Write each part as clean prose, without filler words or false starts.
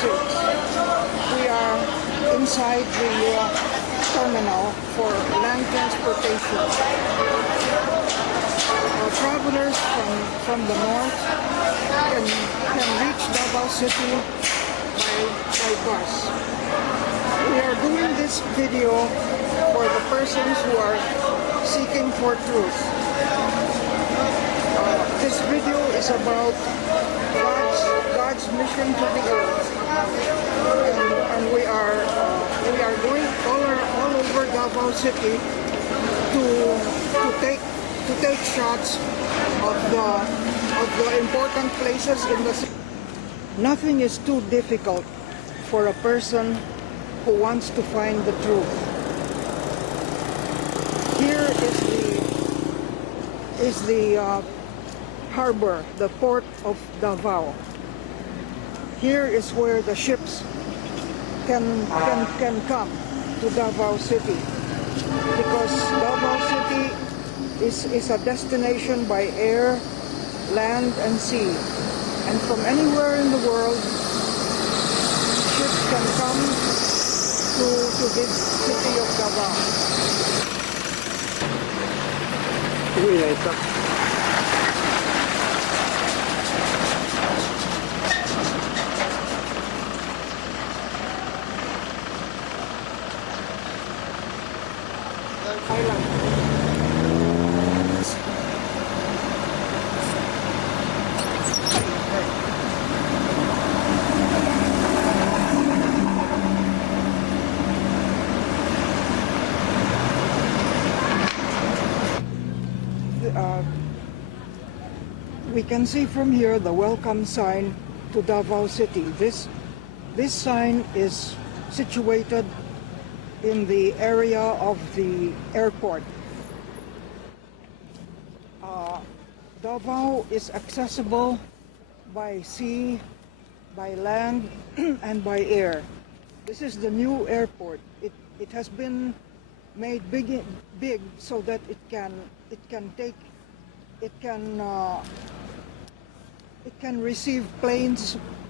6. We are inside the terminal for land transportation. Travelers from the north can reach Davao City by bus. We are doing this video for the persons who are seeking for truth. This video is about God's mission to the earth, and we are going all over Davao City to take shots of the important places in the city. Nothing is too difficult for a person who wants to find the truth. Here is the harbor, the port of Davao. Here is where the ships can come to Davao City, because Davao City is a destination by air, land, and sea. And from anywhere in the world, ships can come to this city of Davao. We can see from here the welcome sign to Davao City. This sign is situated in the area of the airport. Davao is accessible by sea, by land, and by air. This is the new airport. It has been made big so that it can receive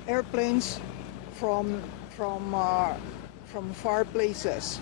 airplanes from far places.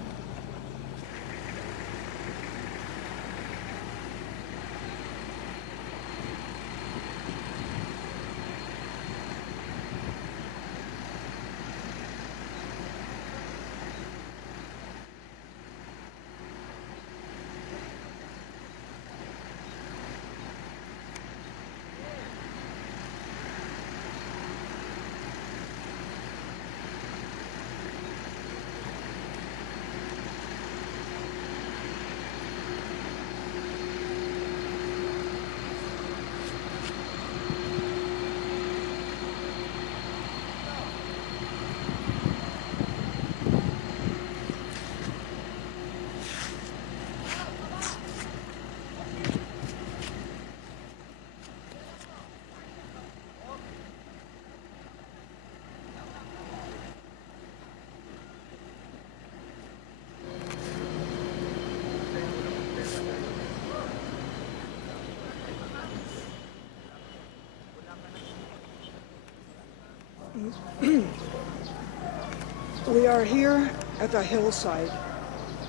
We are here at a hillside.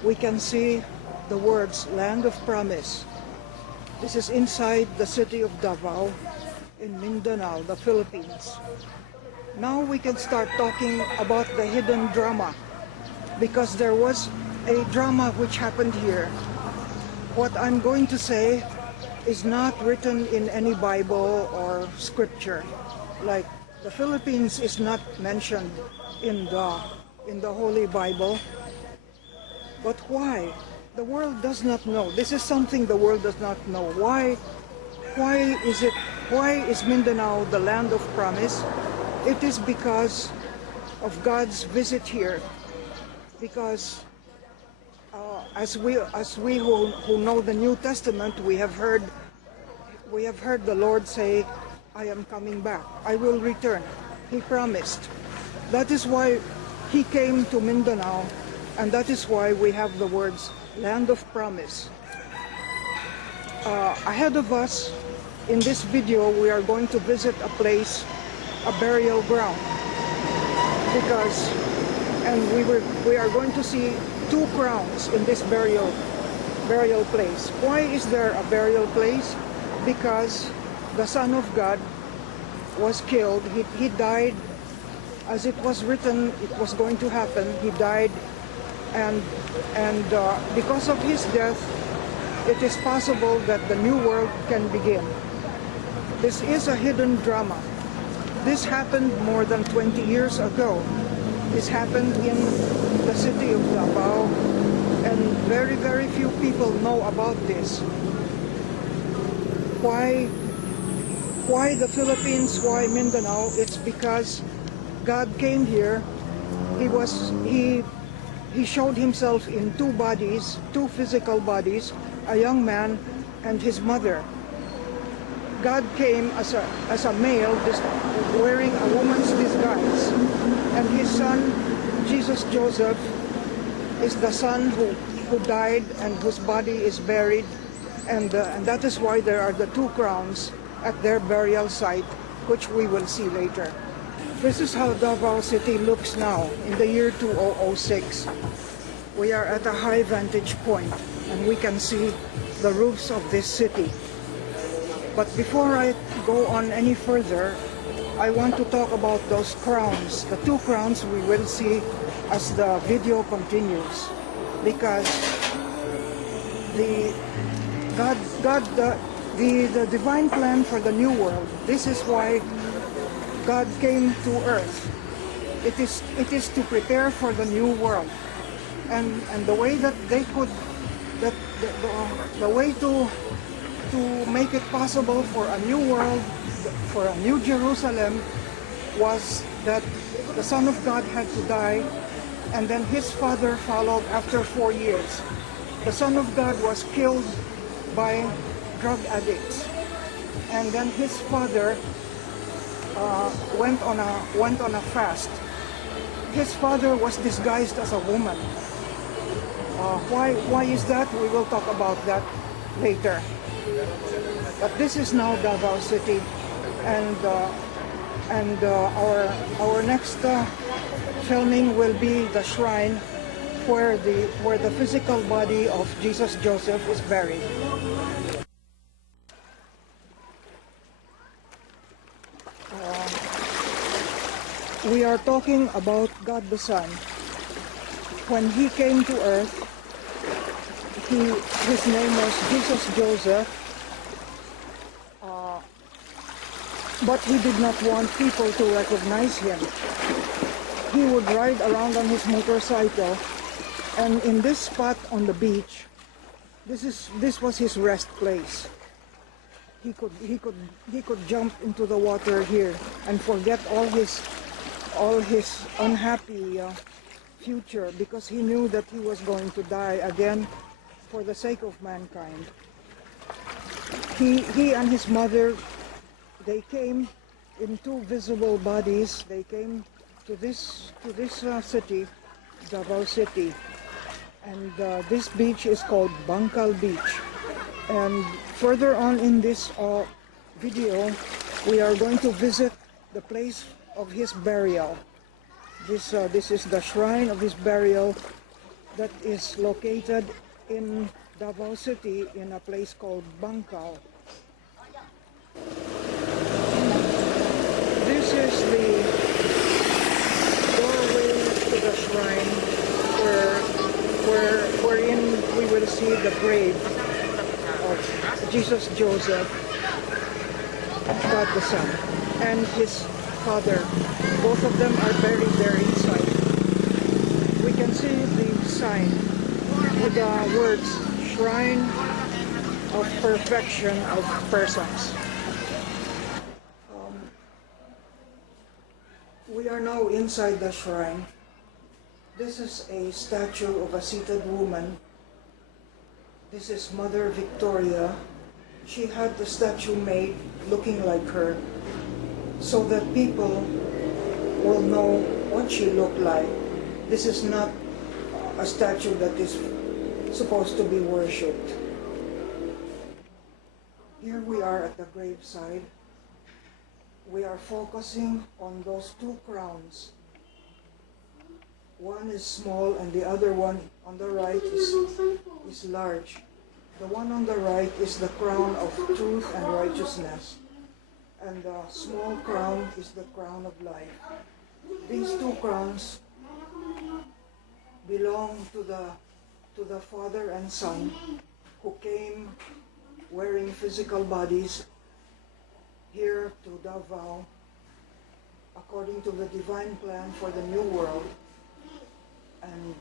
We can see the words Land of Promise. This is inside the city of Davao in Mindanao, the Philippines. Now we can start talking about the hidden drama, because there was a drama which happened here. What I'm going to say is not written in any Bible or scripture. Like, the Philippines is not mentioned in the Holy Bible. But why? The world does not know. This is something the world does not know. Why is Mindanao the land of promise? It is because of God's visit here. Because as we who know the New Testament, we have heard the Lord say, I am coming back. I will return. He promised. That is why He came to Mindanao, and that is why we have the words Land of Promise. Ahead of us, in this video, we are going to visit a place, a burial ground. because, and we are going to see two crowns in this burial place. Why is there a burial place? Because the Son of God was killed. He died as it was written it was going to happen. He died, and because of his death, it is possible that the new world can begin. This is a hidden drama. This happened more than 20 years ago. This happened in the city of Davao, and very, very few people know about this. Why the Philippines? Why Mindanao? It's because God came here. He showed himself in two bodies, two physical bodies, a young man and his mother. God came as a male, wearing a woman's disguise, and his son, Jesus Joseph, is the son who died and whose body is buried, and that is why there are the two crowns at their burial site, which we will see later. This is how Davao City looks now in the year 2006. We are at a high vantage point, and we can see the roofs of this city. But before I go on any further, I want to talk about those crowns. The two crowns we will see as the video continues, because the divine plan for the new world. This is why God came to earth. It is to prepare for the new world, and the way that they could, that the way to make it possible for a new world, for a new Jerusalem, was that the Son of God had to die, and then his father followed after 4 years. The Son of God was killed by drug addicts, and then his father went on a fast. His father was disguised as a woman. Why is that? We will talk about that later. But this is now Davao City, and our next filming will be the shrine where the physical body of Jesus Joseph is buried. We are talking about God the Son. When he came to earth, his name was Jesus Joseph, but he did not want people to recognize him. He would ride around on his motorcycle, and in this spot on the beach, this was his rest place. He could jump into the water here and forget all his unhappy future, because he knew that he was going to die again for the sake of mankind. He and his mother, they came in two visible bodies. They came to this city, Davao City, and this beach is called Bangkal Beach. And further on in this video, we are going to visit the place of his burial. This is the shrine of his burial that is located in Davao City in a place called Bangkal. This is the doorway to the shrine wherein we will see the grave of Jesus Joseph, God the Son, and his father. Both of them are buried there inside. We can see the sign with the words Shrine of Perfection of Persons. We are now inside the shrine. This is a statue of a seated woman. This is Mother Victoria. She had the statue made looking like her, so that people will know what she looked like. This is not a statue that is supposed to be worshipped. Here we are at the graveside. We are focusing on those two crowns One is small and the other one on the right is large. The one on the right is the crown of truth and righteousness, and the small crown is the crown of life. These two crowns belong to the Father and Son, who came wearing physical bodies here to Davao according to the divine plan for the new world, and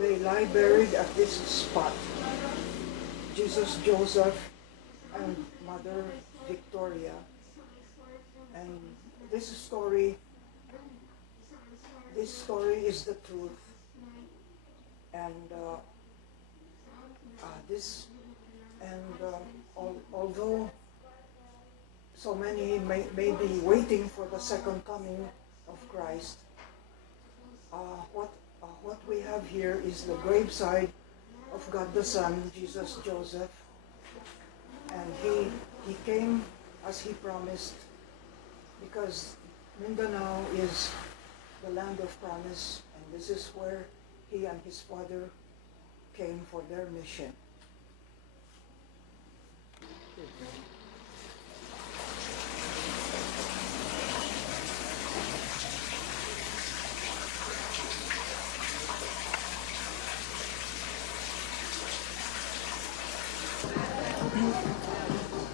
they lie buried at this spot. Jesus, Joseph, and Mother Victoria. And this story is the truth. And although so many may be waiting for the second coming of Christ, what we have here is the graveside of God the Son, Jesus Joseph, and he came as he promised, because Mindanao is the land of promise, and this is where he and his father came for their mission.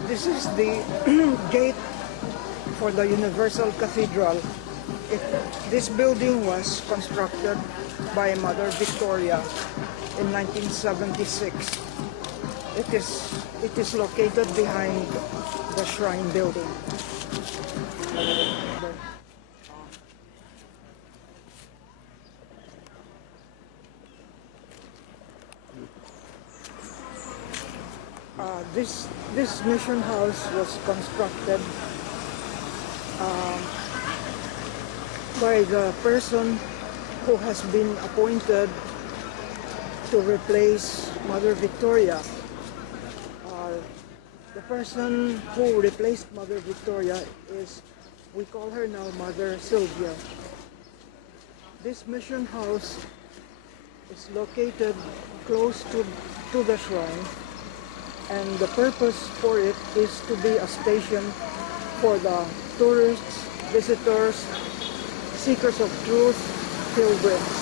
This is the gate for the Universal Cathedral. This building was constructed by Mother Victoria in 1976. It is located behind the shrine building. This mission house was constructed by the person who has been appointed to replace Mother Victoria. The person who replaced Mother Victoria is, we call her now Mother Sylvia. This mission house is located close to the shrine, and the purpose for it is to be a station for the tourists, visitors, seekers of truth, pilgrims.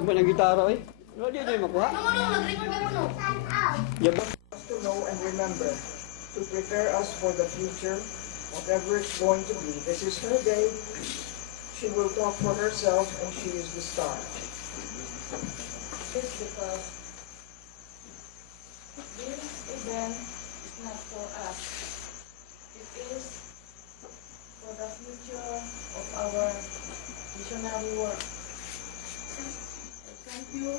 Tawag mo ng gitara eh. Wala di na yung makuha. Nag-record ako no. Yaba. To know and remember, to prepare us for the future, whatever it's going to be. This is her day. She will talk for herself, and she is the star. It's because this event is not for us. It is for the future of our missionary work. I thank you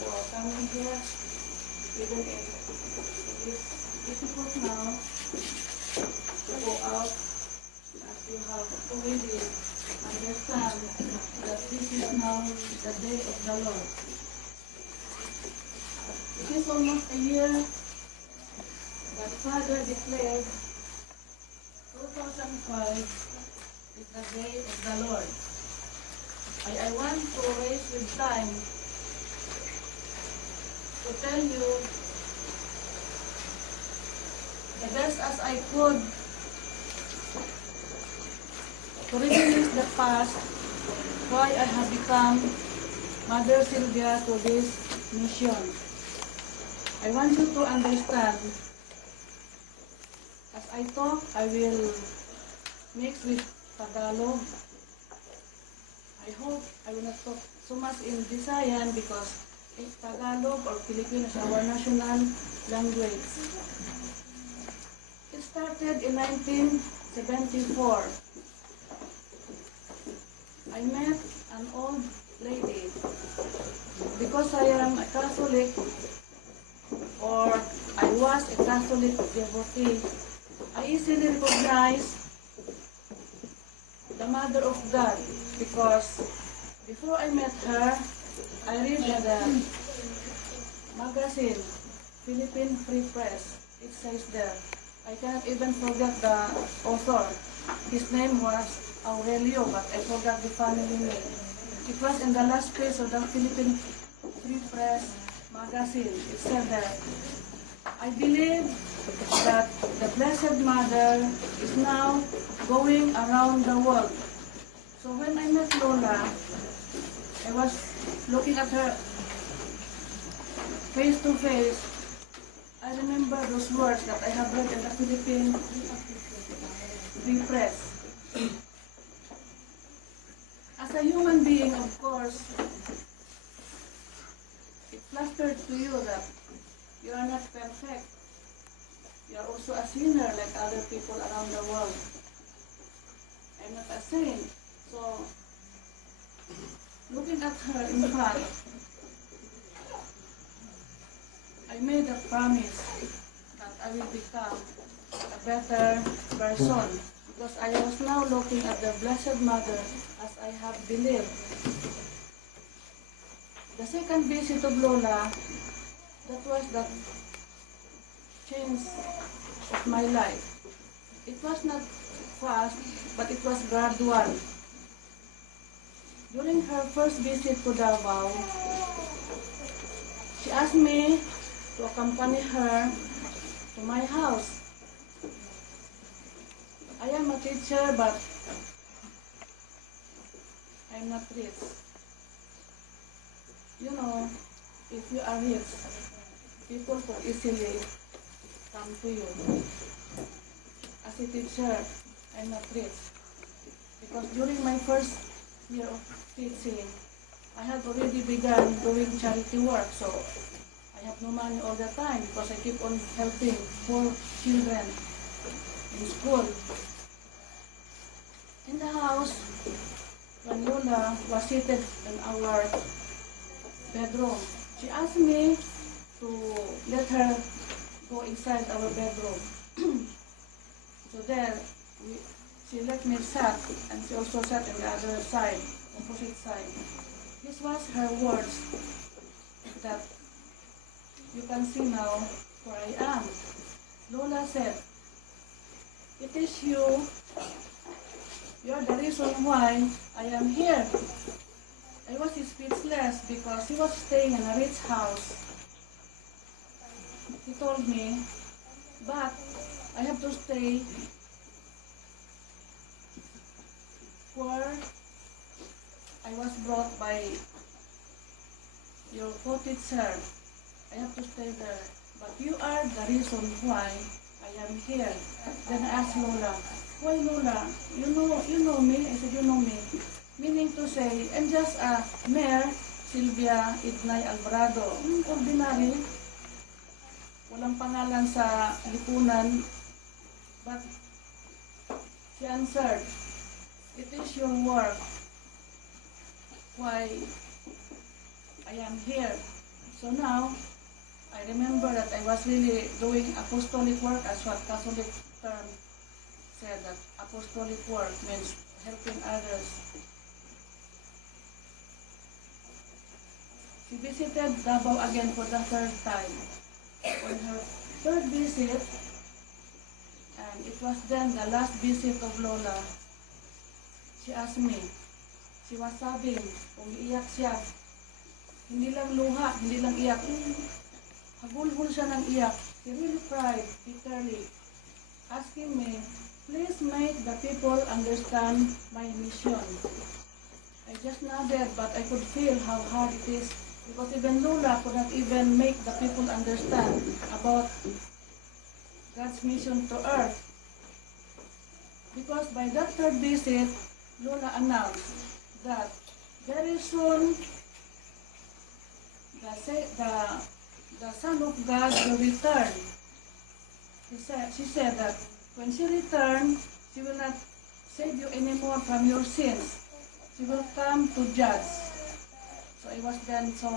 for coming here, even if it is difficult now to go out, as you have already understand that this is now the day of the Lord. It is almost a year that Father declared 2005 is the day of the Lord. I want to waste with time to tell you the best as I could to reminisce the past, why I have become Mother Sylvia to this mission. I want you to understand. As I talk, I will mix with Tagalog. I hope I will not talk so much in Visayan because Tagalog or Filipino is our national language. It started in 1974. I met an old lady. Because I am a Catholic, or I was a Catholic devotee, I easily recognize the Mother of God because before I met her, I read in the magazine, Philippine Free Press. It says there, I cannot even forget the author. His name was Aurelio, but I forgot the family name. It was in the last page of the Philippine Free Press magazine. It said that, I believe that the Blessed Mother is now going around the world. So when I met Lola, I was looking at her face to face. I remember those words that I have read in the Philippine Free Press. As a human being, of course, it flustered to you that you are not perfect. You are also a sinner like other people around the world. I'm not a saint. So, looking at her in front, I made a promise that I will become a better person because I was now looking at the Blessed Mother as I have believed. The second visit of Lola, that was the change of my life. It was not fast, but it was gradual. During her first visit to Davao, she asked me to accompany her to my house. I am a teacher, but I'm not rich. You know, if you are rich, people could easily come to you. As a teacher, I'm not rich. Because during my first year of teaching, I had already begun doing charity work, so I have no money all the time because I keep on helping poor children in school. In the house, when Lola was seated in our bedroom, she asked me to let her go inside our bedroom. So there, she let me sat, and she also sat on the other side, opposite side. This was her words that you can see now where I am. Lola said, it is you. You are the reason why I am here. I was speechless because he was staying in a rich house. He told me, but I have to stay where I was brought by your co-teacher. I have to stay there. But you are the reason why I am here. Then I asked Lola, why Lola? You know me? I said, you know me. Meaning to say, I'm just a Mayor Sylvia Ignay Alvarado. Ordinary. Walang pangalan sa lipunan. But she answered, it is your work. Why I am here. So now, I remember that I was really doing apostolic work, as what Catholic term said, that apostolic work means helping others. She visited Davao again for the third time. On her third visit, and it was then the last visit of Lola, she asked me, she was sobbing, umiiyak siya. Hindi lang luha, hindi lang iyak. Hagulhol siya ng iyak. She really cried bitterly, asking me, please make the people understand my mission. I just nodded, but I could feel how hard it is, because even Lola could not even make the people understand about God's mission to earth. Because by that third visit, Lola announced that very soon the Son of God will return. She said that when she returns, she will not save you anymore from your sins. She will come to judge. So I was then so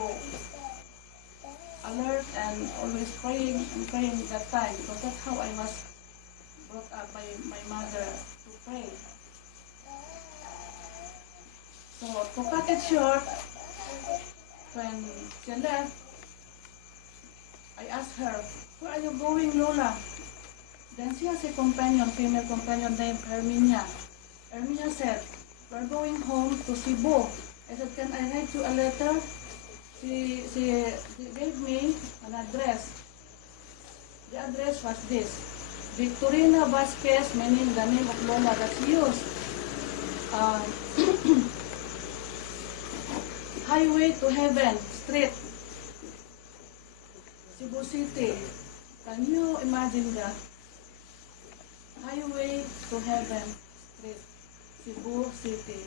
alert and always praying that time, because that's how I was brought up by my mother to pray. So to cut it short, when she left, I asked her, where are you going, Lola? Then she has a companion, female companion named Herminia. Herminia said, we're going home to Cebu. I said, can I write you a letter? She gave me an address. The address was this: Victorina Vasquez, meaning the name of Lola that's used. Highway to Heaven Street, Cebu City. Can you imagine that? Highway to Heaven Street, Cebu City.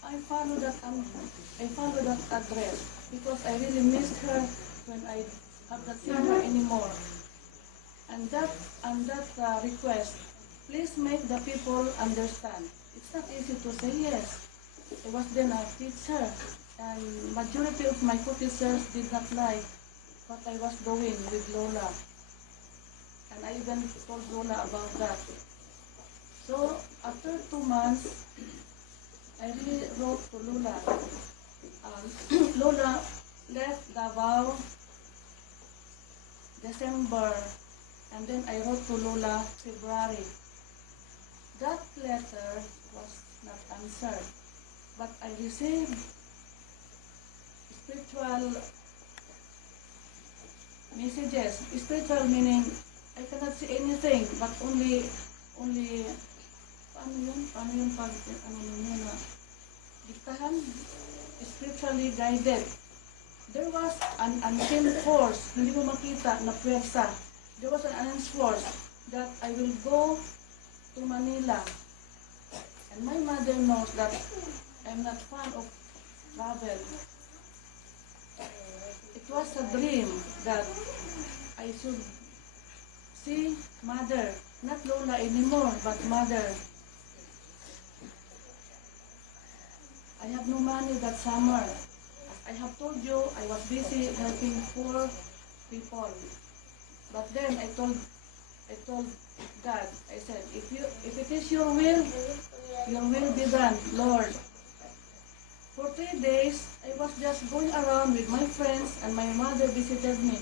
I followed that address because I really missed her when I have not seen her anymore. And that request, please make the people understand. It's not easy to say yes. I was then a teacher, and majority of my co-teachers did not like what I was doing with Lola. And I even told Lola about that. So after 2 months, I really wrote to Lola. Lola left Davao December, and then I wrote to Lola February. That letter was not answered, but I received spiritual messages. Spiritual meaning I cannot see anything, but only paano yun pag na diktahan, spiritually guided. There was an unseen force, hindi mo makita na pwersa. There was an unseen force that I will go to Manila. And my mother knows that I'm not fan of travel. It was a dream that I should see mother, not Lola anymore, but mother. I have no money that summer. As I have told you, I was busy helping poor people. But then I told God, I said, if it is your will be done, Lord. For 3 days, I was just going around with my friends, and my mother visited me.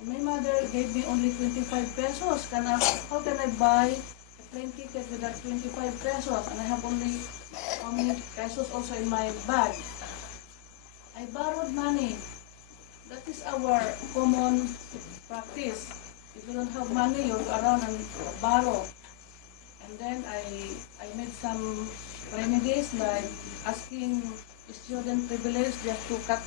And my mother gave me only 25 pesos. How can I buy a plane ticket with that 25 pesos? And I have only how many pesos also in my bag. I borrowed money. That is our common practice. If you don't have money, you go around and borrow. And then I made some remedies like asking student privilege just to cut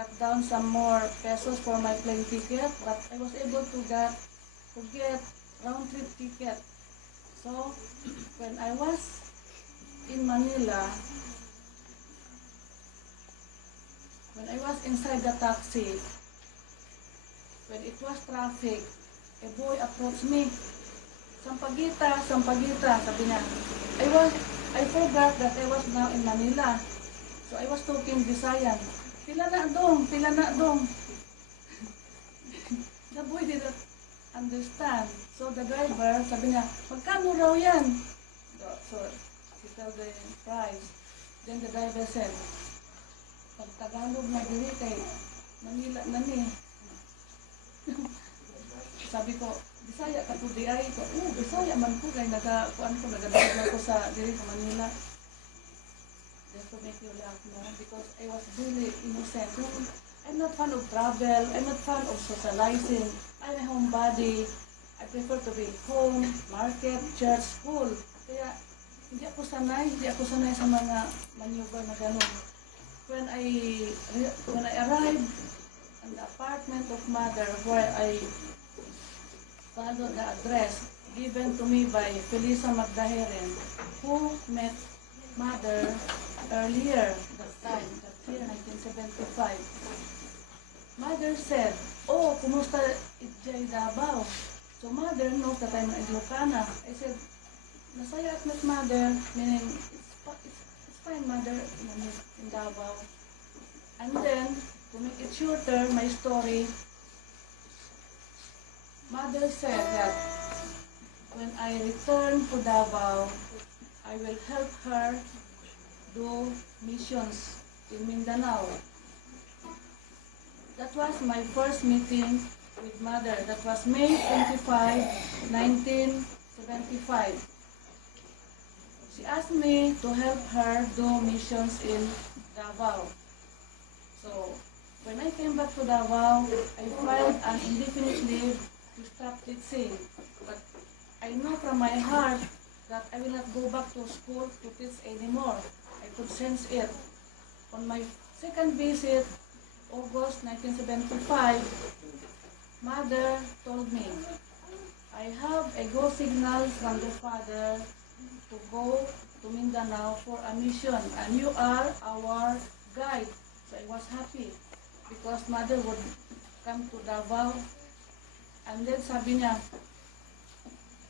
cut down some more pesos for my plane ticket, but I was able to get round trip ticket. So when I was in Manila, when I was inside the taxi, when it was traffic, a boy approached me. Sampaguita, Sampaguita, sabi niya. I forgot that I was now in Manila. So I was talking Visayan. Pila na dong, pila na dong. The boy didn't understand. So the driver, sabi niya, magkano raw yan? So he told the price. Then the driver said, pag Tagalog na diri kay Manila na ni. Sabi ko, Bisaya ka to di ay ko. Bisaya man ko kay nag-drive ko sa diri sa Manila. Just to make you laugh, no? Because I was really innocent. I'm not fan of travel. I'm not fan of socializing. I'm a homebody. I prefer to be home, market, church, school. Kaya hindi ako sanay sa mga maneuver na gano'n. When I arrived in the apartment of mother where I followed the address given to me by Felisa Magdaheren, who met mother earlier that year 1975. Mother said, "Oh, kumusta itjay Davao?" So mother knows that I'm an Ilocana. I said, "Nasaya at met mother," meaning it's fine mother in Davao. And then to make it shorter, my story, mother said that when I return to Davao, I will help her do missions in Mindanao. That was my first meeting with mother. That was May 25, 1975. She asked me to help her do missions in Davao. So when I came back to Davao, I filed an indefinite leave to stop teaching. But I know from my heart that I will not go back to school to teach anymore. I could sense it. On my second visit, August 1975, mother told me, "I have a go signal from the father to go to Mindanao for a mission, and you are our guide." So I was happy because mother would come to Davao. And then sabi niya,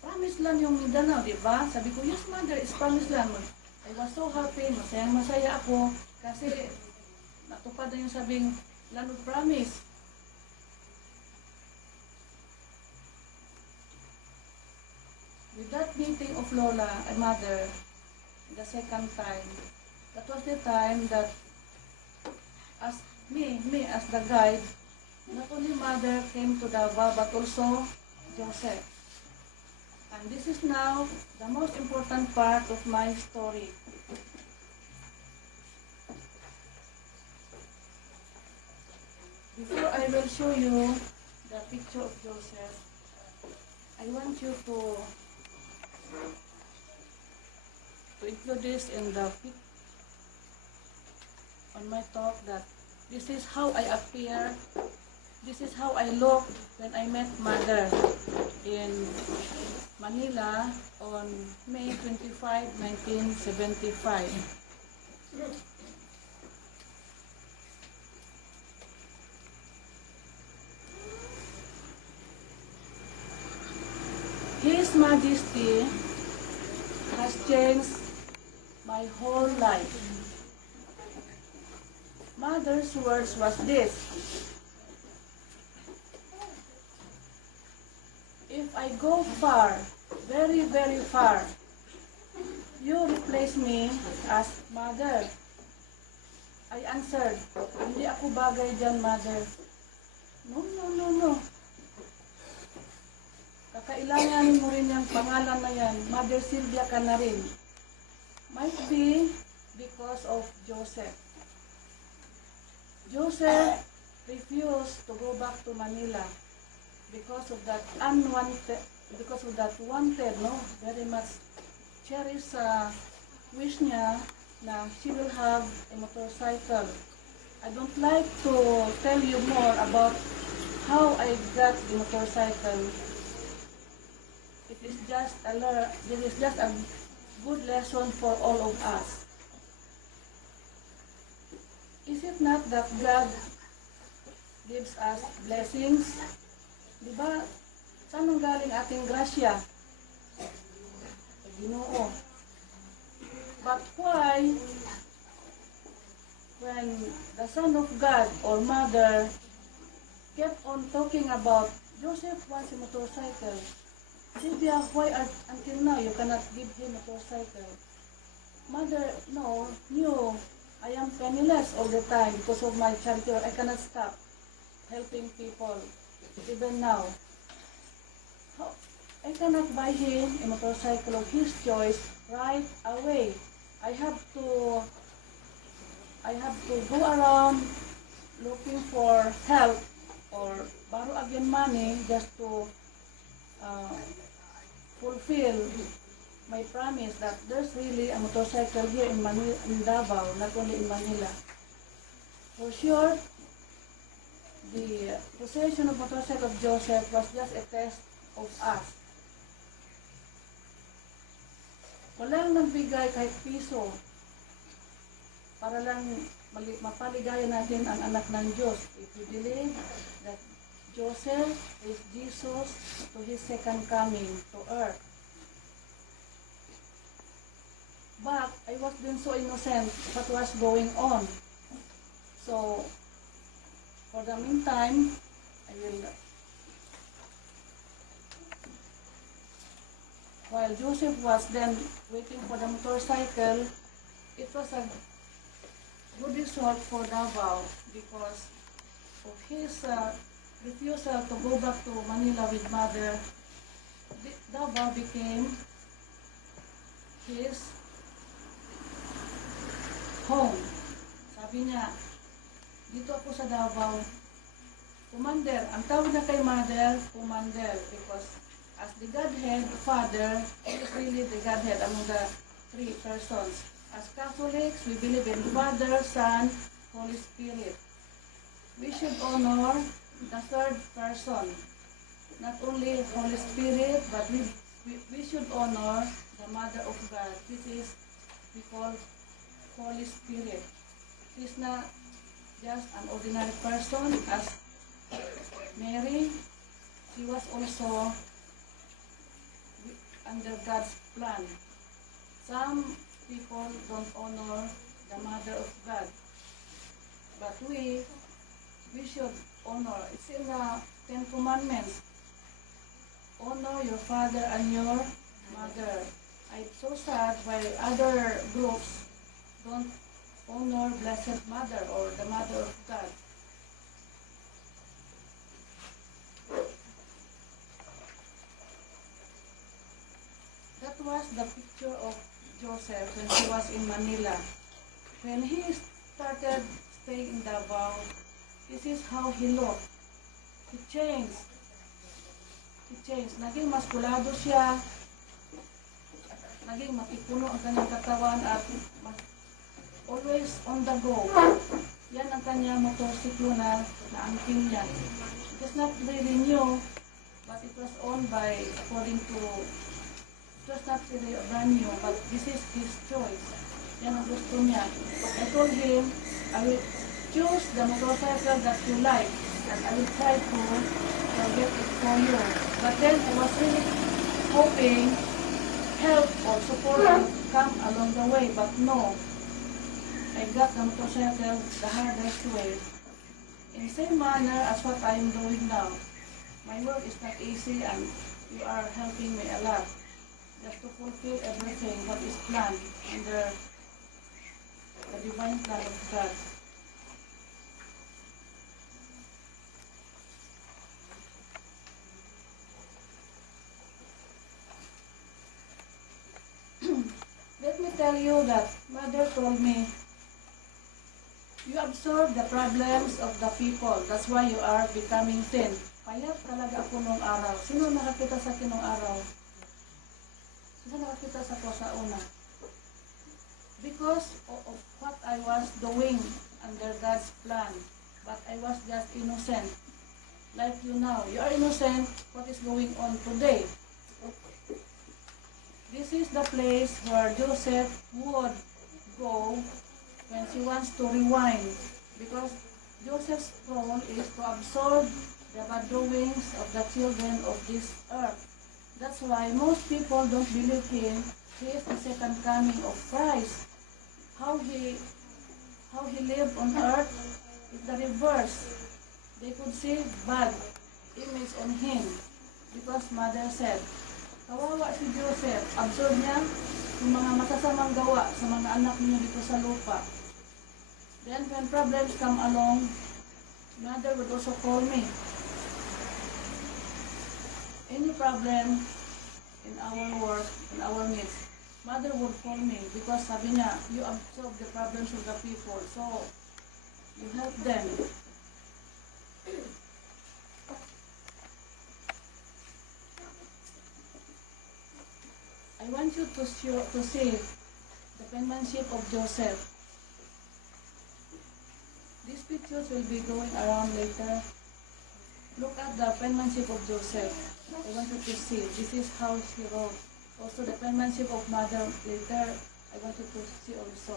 "Promise land yung Mindanao, di ba?" Sabi ko, "Yes mother, it's promise land." I was so happy, masaya ako kasi natupad na yung sabing land of promise. With that meeting of Lola and mother, the second time, that was the time that as me as the guide, not only mother came to Davao but also Joseph. And this is now the most important part of my story. Before I will show you the picture of Joseph, I want you to include this in the on my talk, that this is how I appear, this is how I look when I met mother in Manila on May 25, 1975. His Majesty has changed my whole life. Mother's words was this: "If I go far, very, very far, you replace me as mother." I answered, "Hindi ako bagay dyan, mother." No. Kakailanganin mo rin yung pangalan na yan. Mother Sylvia ka na rin. Might be because of Joseph. Joseph refused to go back to Manila because of that wanted, very much cherished wish niya na she will have a motorcycle. I don't like to tell you more about how I got the motorcycle. It is just this is just a good lesson for all of us. Is it not that God gives us blessings? Di ba? Saan nang galing ating grasya? Sa Ginoo. But why, when the Son of God or Mother kept on talking about Joseph wants a motorcycle, Sylvia, why until now you cannot give him a motorcycle? Mother, no, knew I am penniless all the time because of my charity work. I cannot stop helping people, even now. I cannot buy him a motorcycle of his choice right away. I have to go around looking for help or borrow again money just to fulfill my promise that there's really a motorcycle here in Manila, in Davao, not only in Manila. For sure, the possession of motorcycle of Joseph was just a test of us. Walang nagbigay kahit piso para lang mapaligaya natin ang anak ng Diyos. If we believe that Joseph is Jesus to his second coming to earth. But I was then so innocent what was going on. So, for the meantime, while Joseph was then waiting for the motorcycle, it was a good result for Davao because of his refusal to go back to Manila with Mother. Davao became his home. Sabi niya, dito ako sa Davao, Commander. Ang tawag na kay Mother, Commander, because as the Godhead Father, he is really the Godhead among the three persons. As Catholics, we believe in Father, Son, Holy Spirit. We should honor the third person. Not only Holy Spirit, but we should honor the Mother of God. This is we call Holy Spirit. She is not just an ordinary person as Mary. She was also under God's plan. Some people don't honor the Mother of God, but we should honor. It's in the Ten Commandments. Honor your father and your mother. I'm so sad why other groups don't honor Blessed Mother or the Mother of God. That was the picture of Joseph when he was in Manila. When he started staying in Davao, this is how he looked. He changed. Naging maskulado siya. Naging matipuno ang kanyang katawan at always on the go. Yan ang kanyang motorsiklo na naangkin niya. It was not really new, but it was owned by, according to, it was not really brand new, but this is his choice. Yan ang gusto niya. I told him, I will choose the motorcycle that you like, and I will try to get it for you. But then I was really hoping help or support will come along the way, but no. I got the motorcycle the hardest way. In the same manner as what I am doing now. My work is not easy and you are helping me a lot. Just to fulfill everything what is planned under the divine plan of God. Let me tell you that Mother told me, you absorb the problems of the people. That's why you are becoming thin. Payat talaga ako nung araw. Sino nakakita sa akin nung araw? Sino nakakita sa ko sa una? Because of what I was doing under God's plan. But I was just innocent. Like you now. You are innocent. What is going on today? This is the place where Joseph would go when she wants to rewind. Because Joseph's role is to absorb the bad doings of the children of this earth. That's why most people don't believe him. He is the second coming of Christ. How he lived on earth is the reverse. They could see bad image on him because mother said, kawawa si Joseph, absorb niya yung mga masasamang gawa sa mga anak niyo dito sa lupa. Then when problems come along, mother would also call me. Any problem in our work, in our midst, mother would call me because sabi niya, you absorb the problems of the people, so you help them. I want you to see the penmanship of Joseph. These pictures will be going around later. Look at the penmanship of Joseph. I want you to see. This is how he wrote. Also the penmanship of mother later. I want you to see also.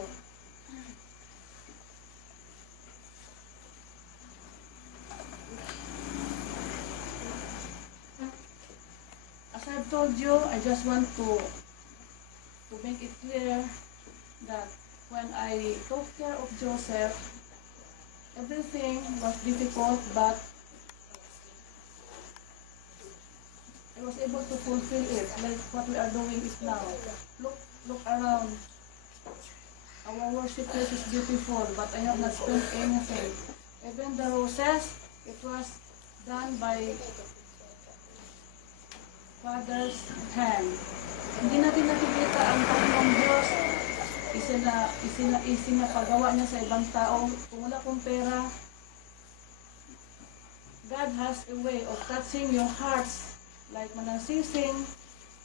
As I've told you, I just want to make it clear that when I took care of Joseph, everything was difficult, but I was able to fulfill it, like what we are doing is now. Look around. Our worship place is beautiful, but I have not spent anything. Even the roses, it was done by Father's hand. Hindi natin nakikita ang Panginoong Diyos. Isinapagawa niya sa ibang tao. Kung wala kong pera, God has a way of touching your hearts. Like Manansising,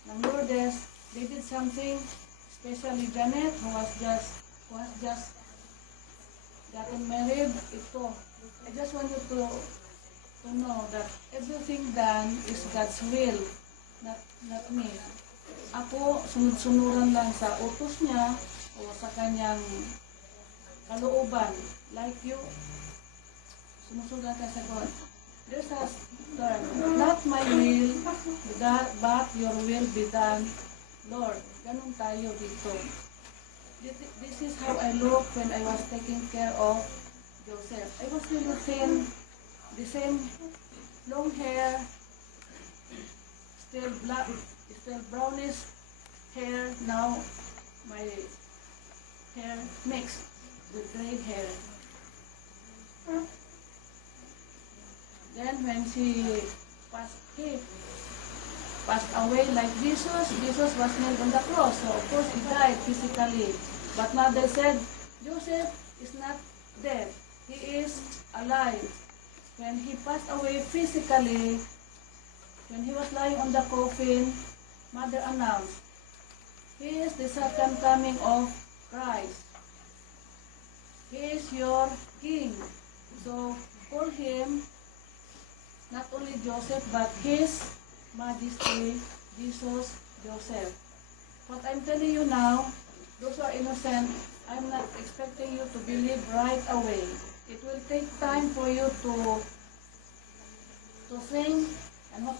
ng Lourdes, they did something, especially Janet, who has just gotten married. Ito, I just want you to know that everything done is God's will, not me. Ako, sunod-sunuran lang sa utos niya o sa kanyang kalooban. Like you, sumusunod ka sa God. There's a term, not my will, but your will be done, Lord. Ganun tayo dito. This is how I look when I was taking care of Joseph. I was really thin, the same long hair, still black, still brownish hair. Now my hair mixed with gray hair. Then when he passed away like Jesus was nailed on the cross. So of course he died physically. But mother said, Joseph is not dead. He is alive. When he passed away physically, when he was lying on the coffin, mother announced, he is the second coming of Christ. He is your king. So call him not only Joseph, but His Majesty Jesus Joseph. What I'm telling you now, those who are innocent, I'm not expecting you to believe right away. It will take time for you to think, and what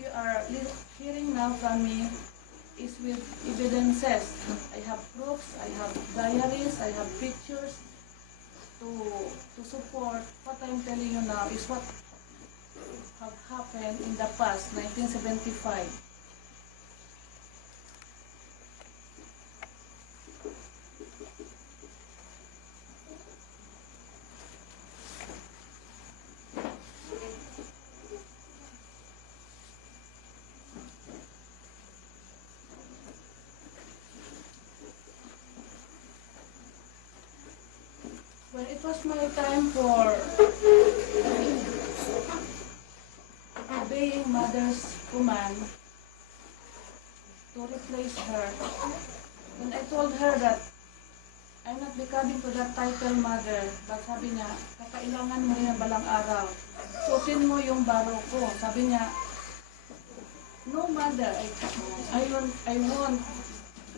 you are hearing now from me is with evidences. I have proofs, I have diaries, I have pictures to support what I'm telling you now is what have happened in the past, 1975. When it was my time for obeying mother's command to replace her, when I told her that I'm not becoming to that title, mother. But sabi niya, kakailangan mo rin ang balang araw. Suotin mo yung baro ko. Sabi niya, no, mother, I won't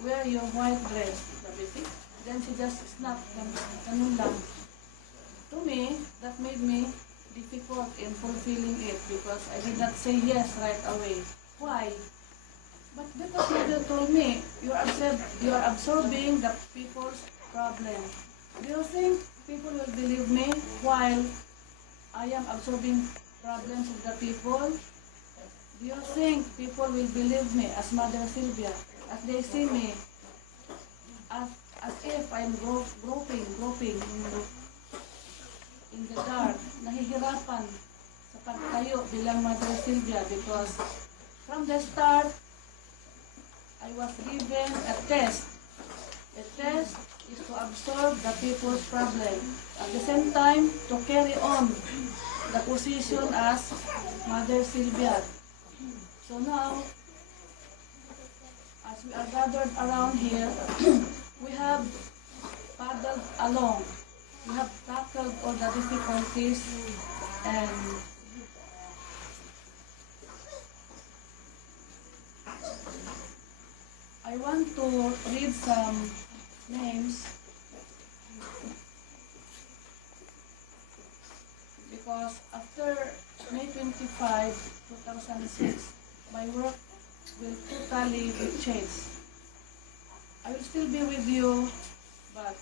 wear your white dress. Sabi niya. Then she just snapped, ganun lang. To me, that made me difficult in fulfilling it because I did not say yes right away. Why? But because mother told me, you are absorbing the people's problem. Do you think people will believe me while I am absorbing problems of the people? Do you think people will believe me as Mother Sylvia, as they see me, as if I'm groping in the dark, nahihirapan sa pagtayo bilang Mother Sylvia because from the start, I was given a test. A test is to absorb the people's problem. At the same time, to carry on the position as Mother Sylvia. So now, as we are gathered around here, we have paddled along. We have tackled all the difficulties and I want to read some names because after May 25, 2006, my work will totally be changed. I will still be with you, but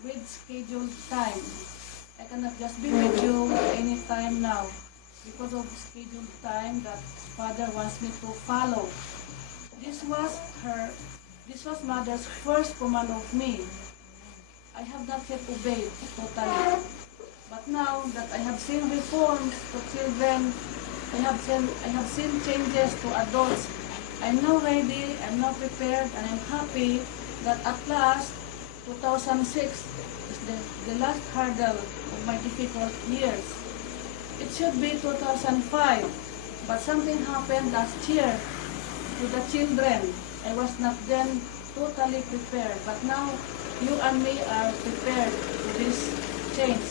with scheduled time. I cannot just be with you anytime now because of scheduled time that Father wants me to follow. This was Mother's first command of me. I have not yet obeyed totally. But now that I have seen reforms to children, I have seen changes to adults, I'm now ready, I'm now prepared, and I'm happy that at last, 2006 is the last hurdle of my difficult years. It should be 2005, but something happened last year to the children. I was not then totally prepared, but now you and me are prepared to this change.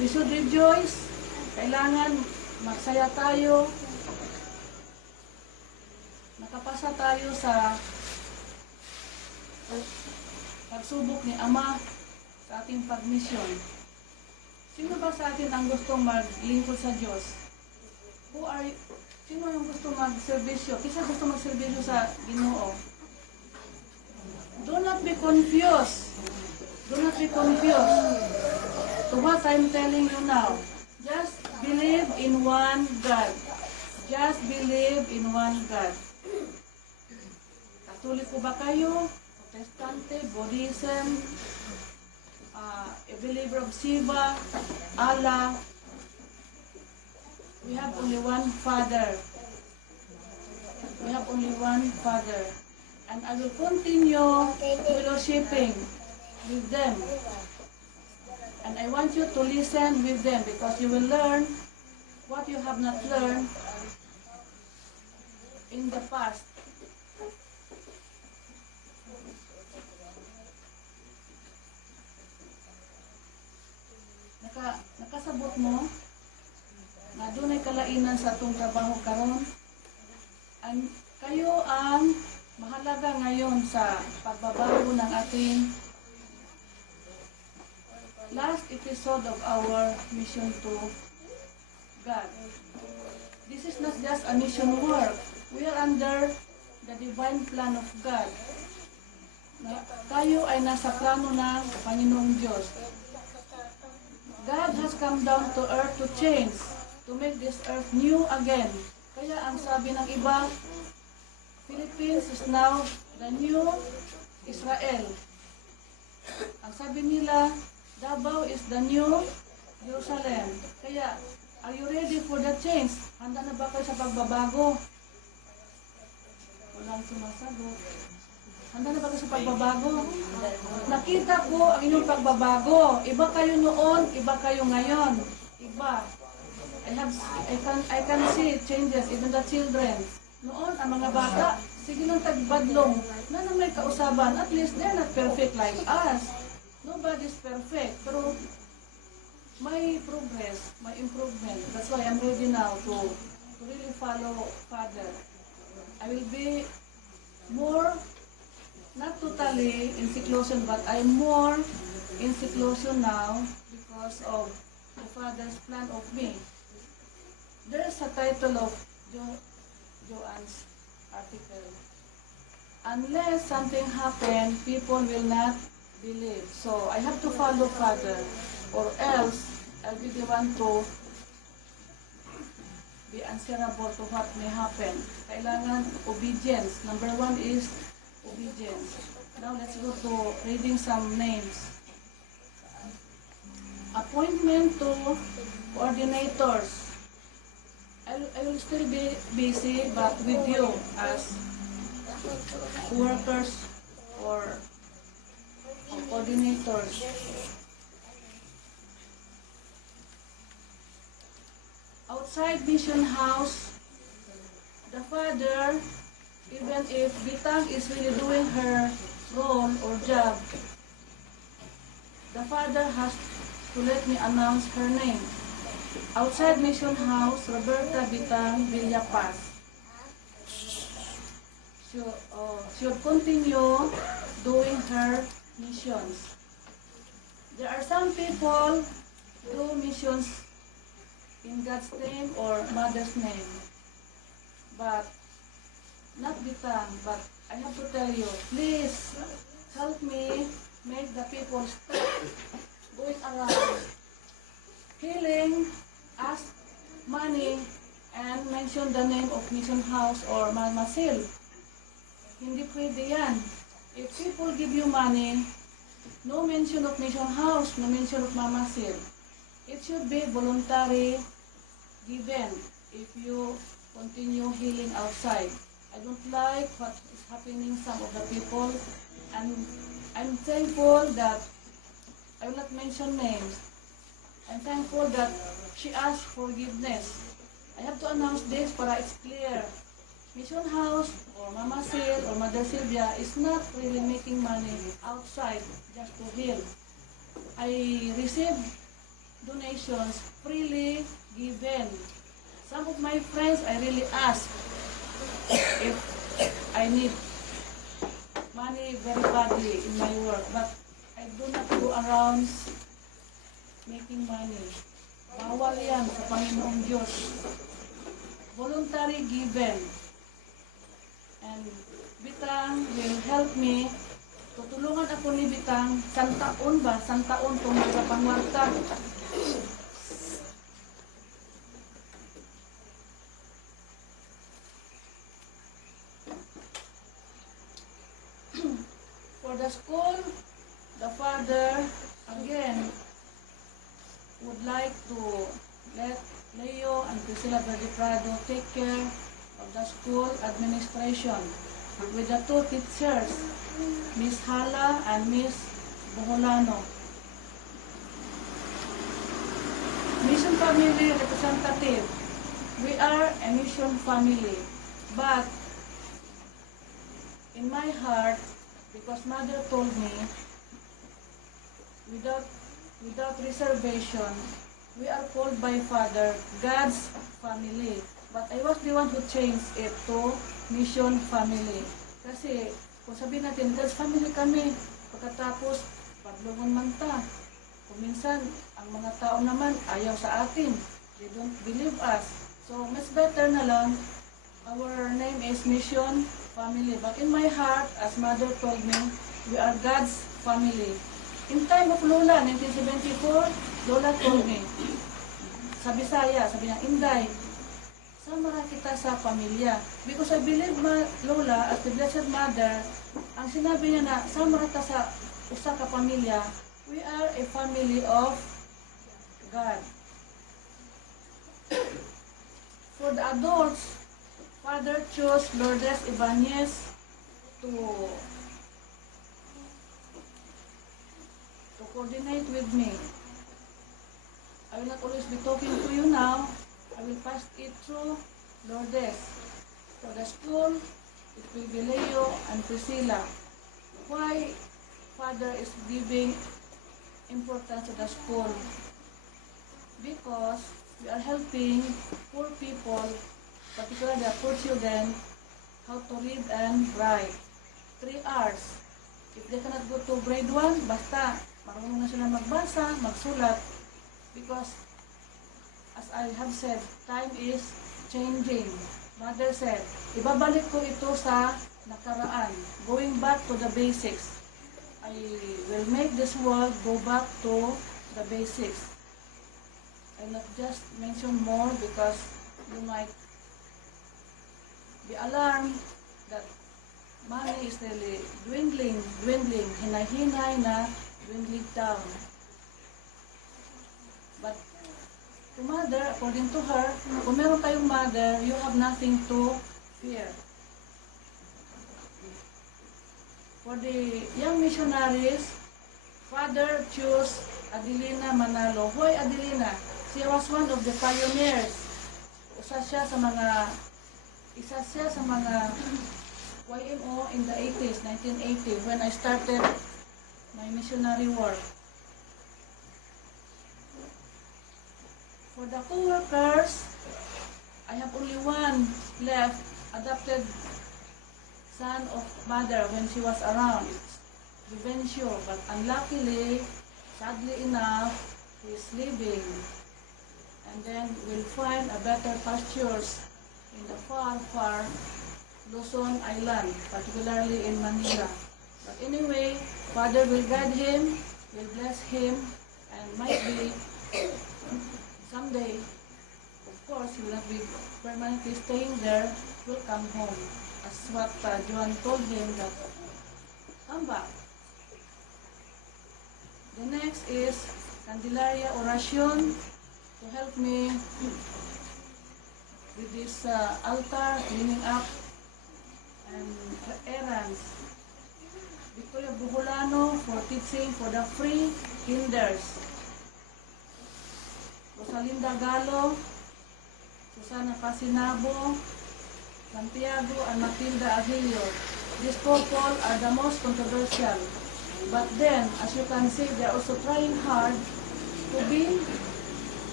We should rejoice. Kailangan magsaya tayo. Nakapasa tayo sa pagsubok ni Ama sa ating pagmisyon. Sino ba sa atin ang gustong maglingkod sa Diyos? Sino yung gusto magserbisyo? Kisa gusto magserbisyo sa Ginoo? Do not be confused. Do not be confused to what I'm telling you now. Just believe in one God. Just believe in one God. Katolik po ba kayo? Protestante, Buddhism, a believer of Shiva, Allah. We have only one Father. We have only one Father. And I will continue fellowshipping with them. And I want you to listen with them because you will learn what you have not learned in the past. Nakasabot mo na dunay kalainan sa atong trabaho karon. And kayo ang mahalaga ngayon sa pagbabago ng ating last episode of our mission to God. This is not just a mission work. We are under the divine plan of God. Tayo ay nasa plano ng Panginoong Diyos. God has come down to earth to change, to make this earth new again. Kaya ang sabi ng iba, Philippines is now the new Israel. Ang sabi nila, Davao is the new Jerusalem. Kaya, are you ready for the change? Handa na ba kayo sa pagbabago? Walang sumasagot. Handa na ba kayo sa pagbabago? Nakita ko ang inyong pagbabago. Iba kayo noon, iba kayo ngayon. Iba. I can see changes, even the children. Noon, ang mga bata, sige lang tagbadlong, na may kausaban, at least they're not perfect like us. Nobody's perfect, pero may progress, may improvement. That's why I'm ready now to really follow Father. I will be more, not totally in seclusion, but I'm more in seclusion now because of the Father's plan of me. There's a title of Joanne's article. Unless something happens, people will not believe. So I have to follow Father, or else I'll be the one to be answerable to what may happen. Kailangan obedience. Number one is obedience. Now let's go to reading some names. Appointment to coordinators. I will still be busy, but with you as workers or coordinators. Outside Mission House, the Father, even if Bitang is really doing her role or job, the Father has to let me announce her name. Outside Mission House, Roberta Bitang Villapaz. Should continue doing her missions. There are some people do missions in God's name or Mother's name, but not Bitang. But I have to tell you, please help me make the people stop going around healing, ask money, and mention the name of Mission House or Mama Sil. Hindi pwede yan. If people give you money, no mention of Mission House, no mention of Mama Sil. It should be voluntary given if you continue healing outside. I don't like what is happening some of the people, and I'm thankful that I will not mention names. I'm thankful that she asked forgiveness. I have to announce this para it's clear. Mission House or Mama Sil or Mother Sylvia is not really making money outside just to heal. I receive donations freely given. Some of my friends I really ask if I need money very badly in my work, but I do not go around making money. Bawal yan sa Panginoong Diyos. Voluntary given. And Bitang will help me. Tutulungan ako ni Bitang, santaon tong mga pangwarta. For the school, the Father, again, would like to let Leo and Priscilla Verde Prado take care of the school administration with the two teachers, Miss Hala and Miss Boholano. Mission family representative. We are a mission family, but in my heart, because Mother told me, without reservation, we are called by Father God's family. But I was the one who changed it to mission family. Kasi kung sabihin natin, God's family kami, pagkatapos paglungon man ta. Kung minsan, ang mga tao naman ayaw sa atin. They don't believe us. So, much better na lang, our name is mission family. But in my heart, as Mother told me, we are God's family. In time of Lola, 1974, Lola told me, sa Bisaya, sabi niya, Inday, sama kita sa pamilya. Because I believe Lola, as the Blessed Mother, ang sinabi niya na, sama kita sa usa ka pamilya, we are a family of God. For the adults, Father chose Lourdes Ibanez to coordinate with me. I will not always be talking to you now. I will pass it through Lourdes. For the school, it will be Leo and Priscilla. Why Father is giving importance to the school? Because we are helping poor people, particularly the poor children, how to read and write. 3 hours. If they cannot go to grade 1, basta marunong na sila magbasa, magsulat. Because, as I have said, time is changing. Mother said, ibabalik ko ito sa nakaraan, going back to the basics. I will make this world go back to the basics. I'll not just mention more because you might be alarmed that money is really dwindling, hinay-hinay na, dwindling down. But to mother, according to her, kung meron kayong mother, you have nothing to fear. For the young missionaries, Father chose Adelina Manalo. Why Adelina? She was one of the pioneers. Isa siya sa mga YMO in the 80s, 1980, when I started my missionary work. For the co-workers, I have only one left, adopted son of mother when she was around. It's Vivencio, but unluckily, sadly enough, he is leaving. And then we'll find a better pastures in the far, far Luzon Island, particularly in Manila. But anyway, Father will guide him, will bless him, and might be someday, of course, he will not be permanently staying there, will come home. As what Joan told him that, come back. The next is Candelaria Oracion to help me with this altar, cleaning up, and errands. Victoria Buholano for teaching for the free kinders. Rosalinda Galo, Susana Casinabo, Santiago and Matilda Aguilio. These people are the most controversial. But then, as you can see, they are also trying hard to be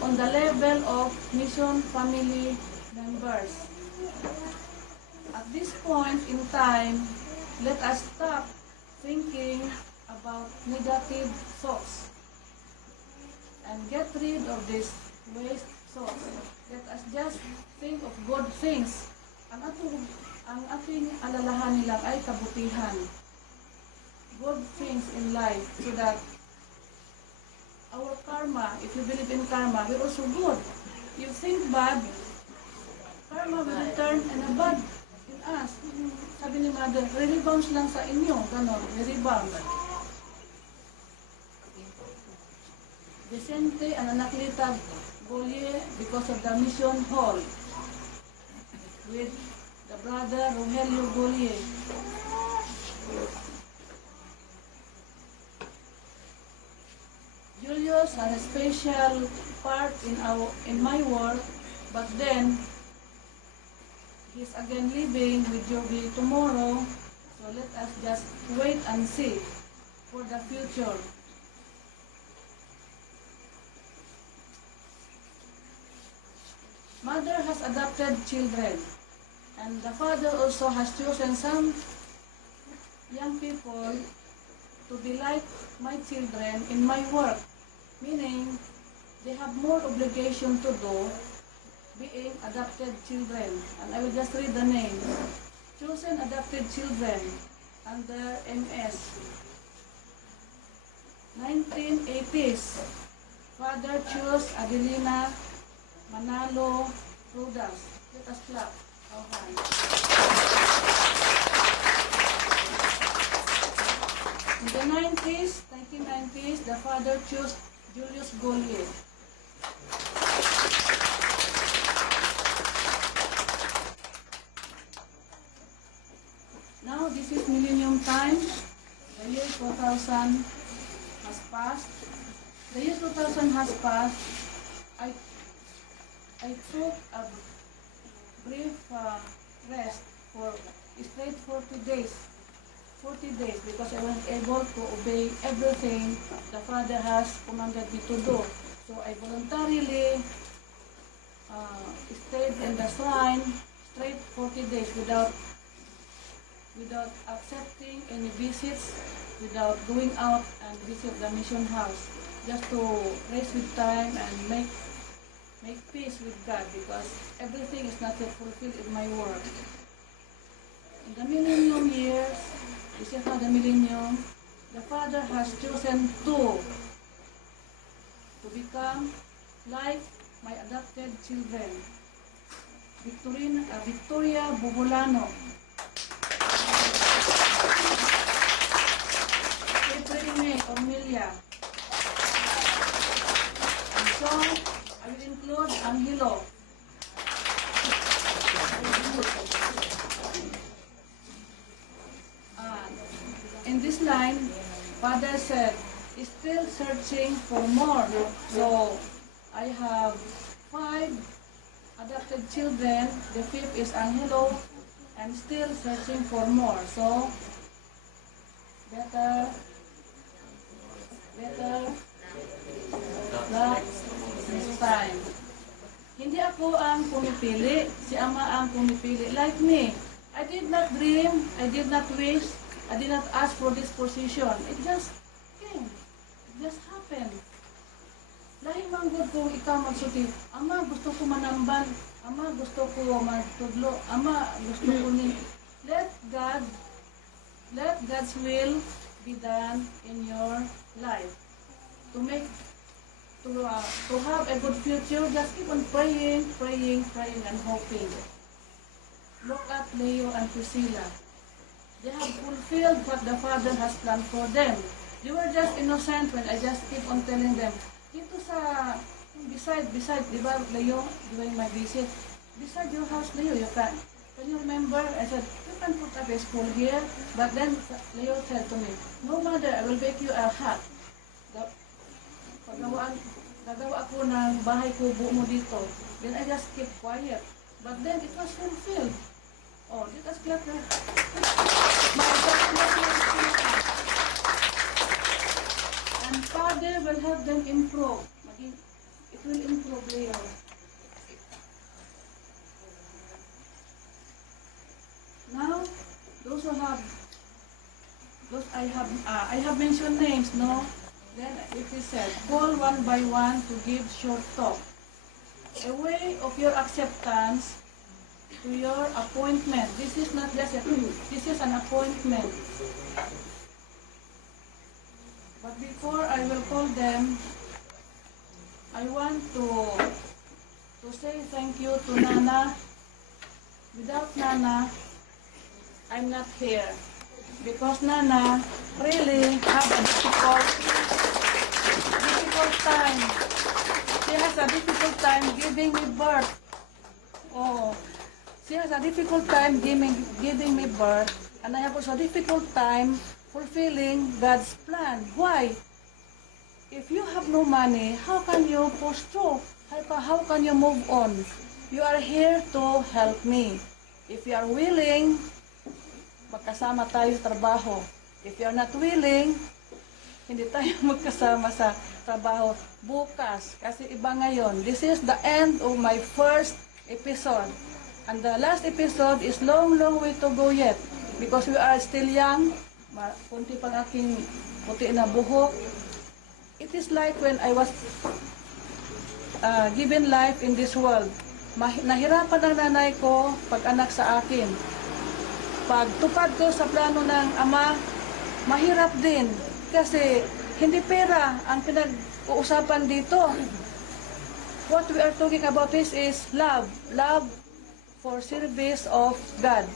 on the level of mission family members. At this point in time, let us stop thinking about negative thoughts and get rid of this waste thoughts. Let us just think of good things. Ang ating alalahan nilang ay kabutihan. Good things in life so that our karma, if you believe in karma, we're also good. You think bad, karma will return and a bad in us. Sabi ni Mother, re-rebounds lang sa inyo. Ganon, re-rebound. Vicente and Anaklita Golie because of the mission hall with the brother Rogelio Golie. Julius has a special part in my work, but then he's again leaving with Joby tomorrow, so let us just wait and see for the future. Mother has adopted children, and the father also has chosen some young people to be like my children in my work, meaning they have more obligation to do being adopted children. And I will just read the names. Chosen adopted children under MS. 1980s, Father chose Adelina Manalo Rudas. Let us clap our hands. In the 1990s, the father chose Julius Golie. Now this is millennium time. The year 2000 has passed. The year 2000 has passed. I took a brief rest for straight 40 days. 40 days because I wasn't able to obey everything the Father has commanded me to do. So I voluntarily stayed in the shrine straight 40 days without accepting any visits, without going out and visit the mission house, just to rest with time and make peace with God because everything is not yet fulfilled in my work. In the millennium years, this is not the millennium, the Father has chosen to become like my adopted children. Victoria Bubulano, April Ormelia, and so I will include Angelo. In this line, Father said, still searching for more. So I have 5 adopted children. The 5th is Angelo, and still searching for more. So better that this time. Hindi ako ang pumipili, si Ama ang pumipili. Like me, I did not dream, I did not wish, I did not ask for this position. It just came. It just happened. Lahi manggod ko ikaw magsuti. Ama, gusto ko manambal. Ama, gusto ko magtudlo. Ama, gusto ko ni... Let God's will be done in your life. To have a good future, just keep on praying, and hoping. Look at Leo and Priscilla. They have fulfilled what the Father has planned for them. They were just innocent when I just keep on telling them, dito sa, beside, di ba, Leo, during my visit, beside your house, Leo, can you remember? I said, you can put up a school here, but then Leo said to me, no mother, I will bake you a hut. Nagawa ako ng bahay kubo mo dito. Then I just keep quiet. But then it was fulfilled. Oh, let us clap that. And Father will help them improve. It will improve later. Now, I have mentioned names, no? Then it is said, call one by one to give short talk. A way of your acceptance to your appointment. This is not just this is an appointment. But before I will call them, I want to say thank you to Nana. Without Nana, I'm not here. Because Nana really have a difficult time. She has a difficult time giving me birth. Oh, she has a difficult time giving me birth, and I have also a difficult time fulfilling God's plan. Why? If you have no money, how can you pursue? How can you move on? You are here to help me. If you are willing, magkasama tayo sa trabaho. If you are not willing, hindi tayo magkasama sa trabaho bukas. Kasi iba ngayon. This is the end of my first episode. And the last episode is long way to go yet. Because we are still young. Kunti pang aking puti na buhok. It is like when I was given life in this world. Nahirapan ang nanay ko pag-anak sa akin. Pagtupad ko sa plano ng Ama, mahirap din. Kasi hindi pera ang pinag-uusapan dito. What we are talking about is love. Love for service of God.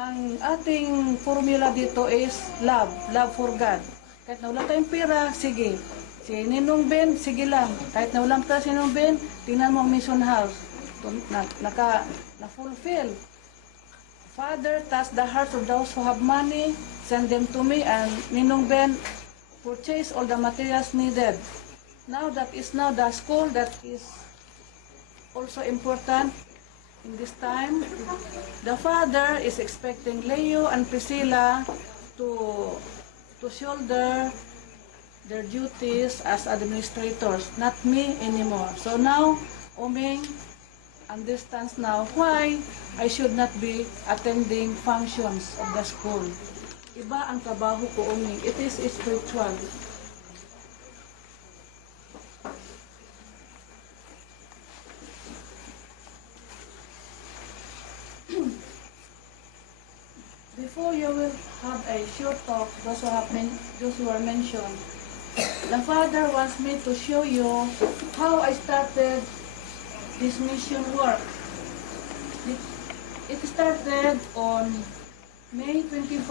Ang ating formula dito is love. Love for God. Kahit nawala tayong pera, sige. Si Ninong Ben, sige lang. Kahit nawalang pera si Ninong Ben, tingnan mo ang mission house. Na-fulfill. Father, touch the hearts of those who have money, send them to me, and Ninong Ben, purchase all the materials needed. Now that is now the school that is also important. in this time, the father is expecting Leo and Priscilla to shoulder their duties as administrators, not me anymore. So now, Oming understands now why I should not be attending functions of the school. Iba ang trabaho ko, Oming. It is spiritual. Before you will have a short talk, those who are mentioned, the Father wants me to show you how I started this mission work. It started on May 25,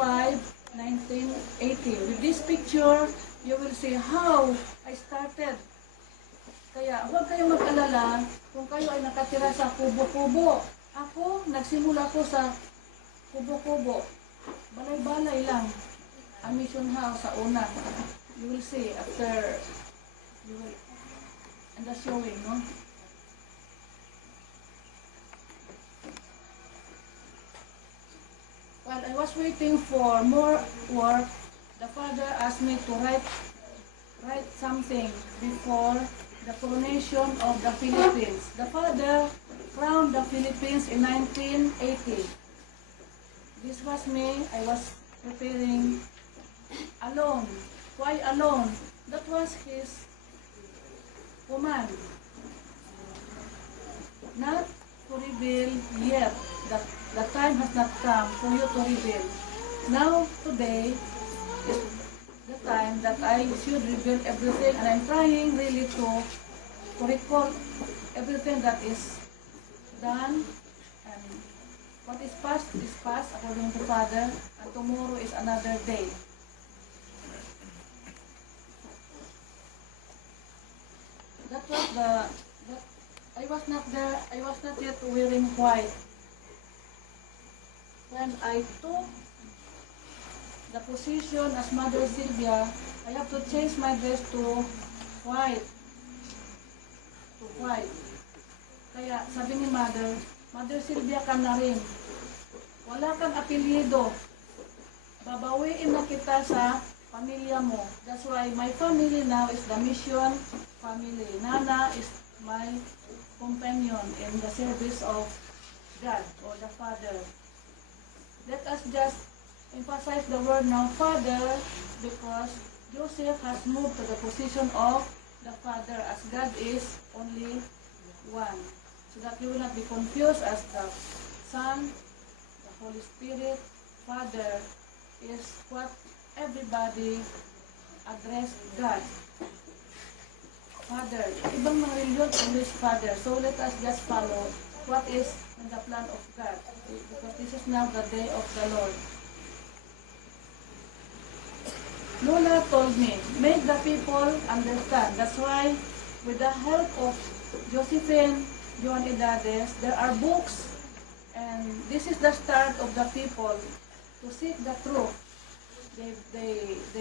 1980. With this picture, you will see how I started. Kaya huwag kayong mag-alala kung kayo ay nakatira sa kubo-kubo. Ako, nagsimula ko sa kubo-kubo. Balay-balay lang ang mission house sa una. You will see after you will and the showing, no? While I was waiting for more work, the Father asked me to write something before the coronation of the Philippines. The Father crowned the Philippines in 1980. This was me. I was preparing alone. Why alone? That was his command. Not to reveal yet. The time has not come for you to reveal. Now, today, is the time that I should reveal everything, and I'm trying really to recall everything that is done, and what is past according to Father, and tomorrow is another day. That was I was not there, I was not yet wearing white. When I took the position as Mother Sylvia, I have to change my dress to white. Kaya sabi ni Mother Sylvia ka na rin. Wala kang apelyido. Babawiin na kita sa pamilya mo. That's why my family now is the mission family. Nana is my companion in the service of God or the Father. Let us just emphasize the word now, Father, because Joseph has moved to the position of the Father, as God is only one. So that you will not be confused as the Son, the Holy Spirit, Father is what everybody address God. Father, ibang mga religion, English Father. So let us just follow what is in the plan of God. Because this is now the day of the Lord. Lola told me, make the people understand. That's why, with the help of Josephine, Joan Edades, there are books, and this is the start of the people to seek the truth. They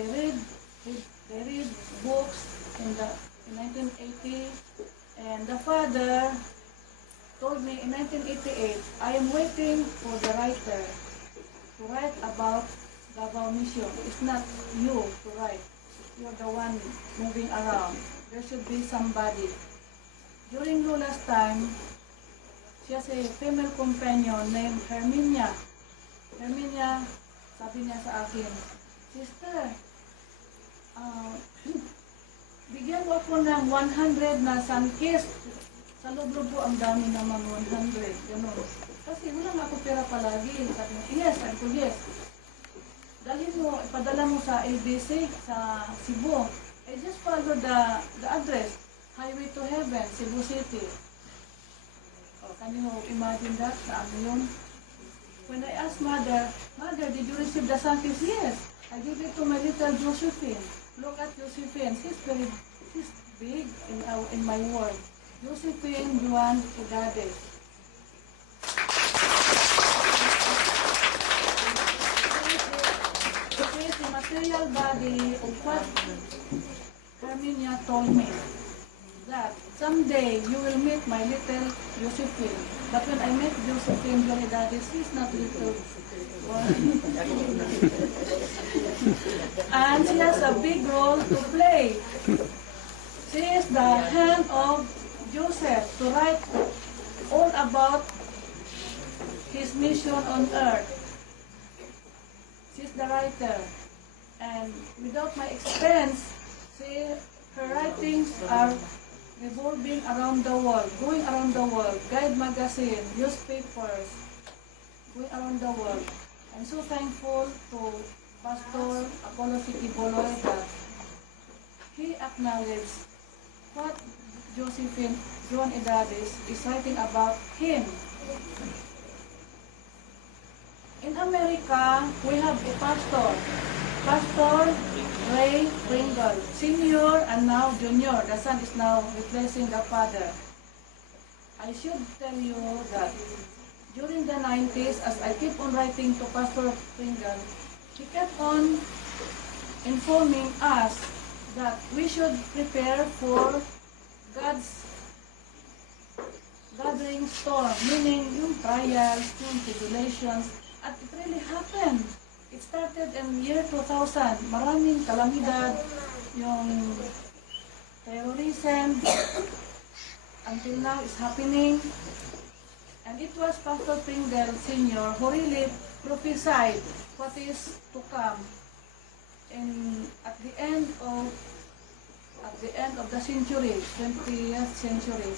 read books in 1980, and the Father told me in 1988, I am waiting for the writer to write about Davao Mission. It's not you to write. You're the one moving around. There should be somebody. During Lola's time, she has a female companion named Herminia. Herminia, sabi niya sa akin, Sister, bigyan mo ako ng 100 na sunkist. Sa loob-loob po, ang dami naman 100. Ganun. Kasi wala nga ako pera palagi. Sabi niya, yes, sabi ko, yes. Dalhin mo, ipadala mo sa LBC, sa Cebu. I just follow the address. Highway to Heaven, Cebu City. Oh, can you imagine that? Saan yun? When I asked Mother, did you receive the sunkist? Yes. I gave it to my little Josephine. Look at Josephine. She's big in my world. Josephine Juan Edades. This is the material body of what Herminia told me. that someday you will meet my little Josephine. But when I met Josephine Johnny she's not little. And she has a big role to play. She is the hand of Joseph to write all about his mission on earth. She's the writer. And without my expense, her writings are revolving around the world, going around the world, guide magazine, newspapers, going around the world. I'm so thankful to Pastor Apollo Sikiboloy that he acknowledged what Josephine John Edades is writing about him. In America, we have a pastor, Pastor Ray Pringle, senior and now junior. The son is now replacing the father. I should tell you that during the 90s, as I keep on writing to Pastor Pringle, he kept on informing us that we should prepare for God's gathering storm, meaning yung trials, yung tribulations, at it really happened. It started in year 2000. Maraming kalamidad, yung terrorism, until now is happening. And it was Pastor Pringle Sr. who really prophesied what is to come at the end of the century, 20th century.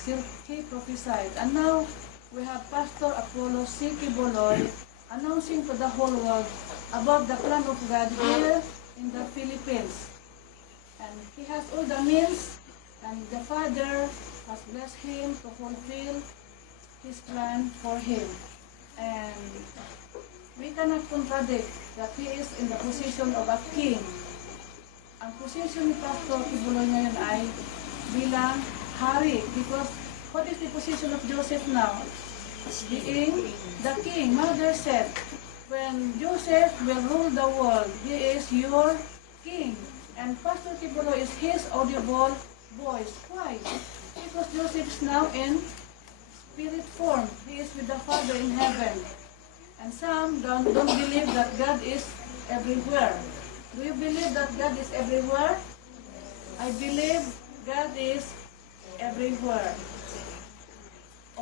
He prophesied. And now we have Pastor Apollo Sikiboloy announcing to the whole world about the plan of God here in the Philippines. And he has all the means, and the Father has blessed him to fulfill his plan for him. And we cannot contradict that he is in the position of a king. Ang position ni Pastor Kibuloy ngayon ay bilang hari, because what is the position of Joseph now? Being the king. Mother said, when Joseph will rule the world, he is your king. And Pastor Kibuloy is his audible voice. Why? Because Joseph is now in spirit form. He is with the Father in heaven. And some don't believe that God is everywhere. Do you believe that God is everywhere? I believe God is everywhere.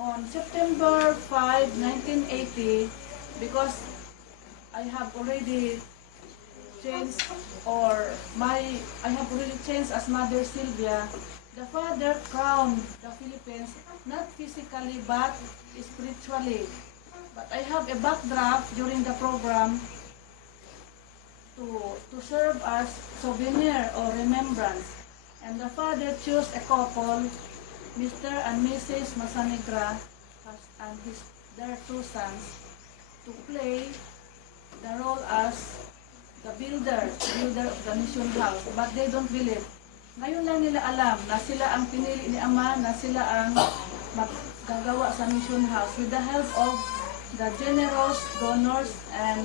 On September 5, 1980, because I have already changed, I have already changed as Mother Sylvia, the Father crowned the Philippines, not physically but spiritually. But I have a backdraft during the program to serve as souvenir or remembrance. And the Father chose a couple, Mr. and Mrs. Masanegra, and their two sons, to play the role as the builder of the mission house. But they don't believe. Ngayon lang nila alam na sila ang pinili ni Ama, na sila ang maggagawa sa mission house with the help of the generous donors and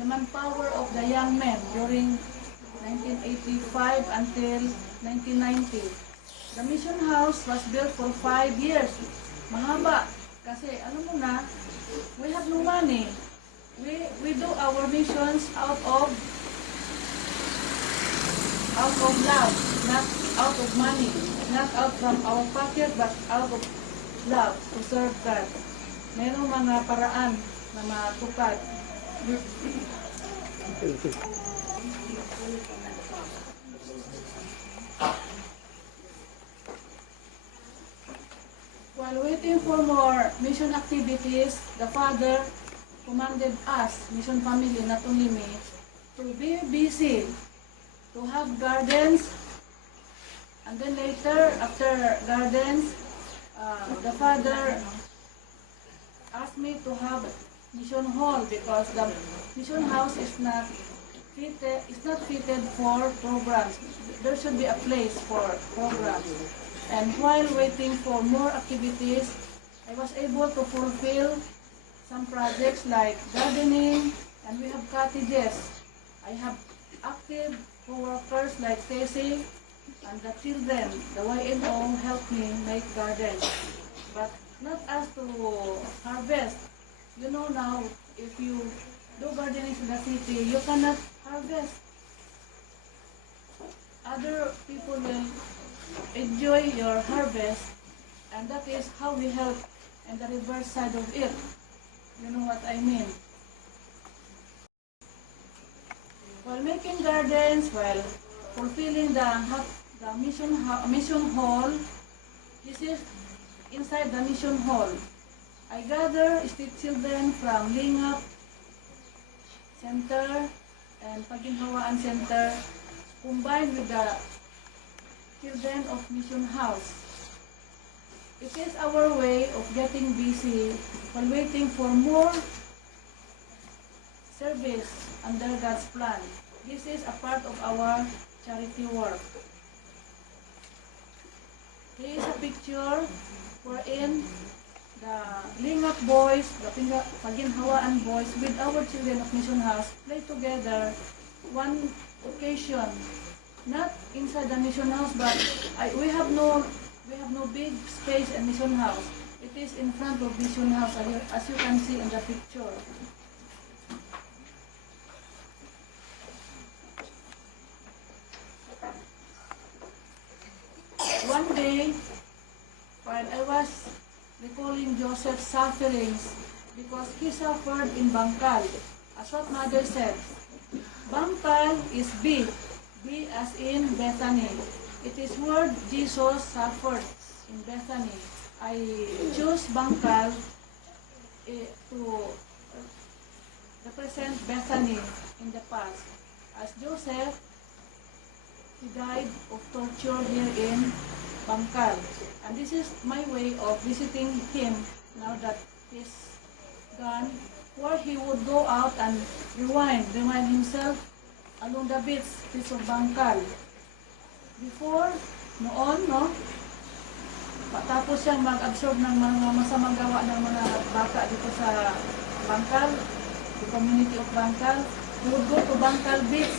the manpower of the young men during 1985 until 1990. The mission house was built for 5 years. Mahaba. Kasi, alam mo na, we have no money. We do our missions out of love, not out of money, not out from our pocket, but out of love to serve God. Merong mga paraan na matupad. While waiting for more mission activities, the Father commanded us, mission family, not only me, to be busy, to have gardens, and then later, after gardens, the Father asked me to have mission hall because the mission house is not fitted for programs. There should be a place for programs. And while waiting for more activities, I was able to fulfill some projects like gardening, and we have cottages. I have active co-workers like Stacy, And the children, the YNO helped me make gardens. But not us to harvest. You know now, if you do gardening in the city, you cannot harvest. Other people will enjoy your harvest, and that is how we help in the reverse side of it. You know what I mean? While making gardens, while fulfilling the mission hall, this is inside the mission hall. I gather street children from Lingap Center and Paginhawaan Center, combined with the children of Mission House. It is our way of getting busy while waiting for more service under God's plan. This is a part of our charity work. Here is a picture wherein the Lingap boys, the Paginhawaan boys with our children of Mission House play together one occasion. Not inside the Mission House, but we have no big space in Mission House. It is in front of Mission House, as you can see in the picture. One day, while I was recalling Joseph's sufferings, because he suffered in Bangkal, as what mother said, Bangkal is B as in Bethany. It is where Jesus suffered in Bethany. I choose Bangkal to represent Bethany in the past. As Joseph, he died of torture here in Bangkal. And this is my way of visiting him now that he's gone, where he would go out and rewind himself along the beach of Bangkal. Before, noon, no? Tapos siyang mag-absorb ng mga masamang gawa ng mga baka dito sa Bangkal, the community of Bangkal. He would go to Bangkal Beach.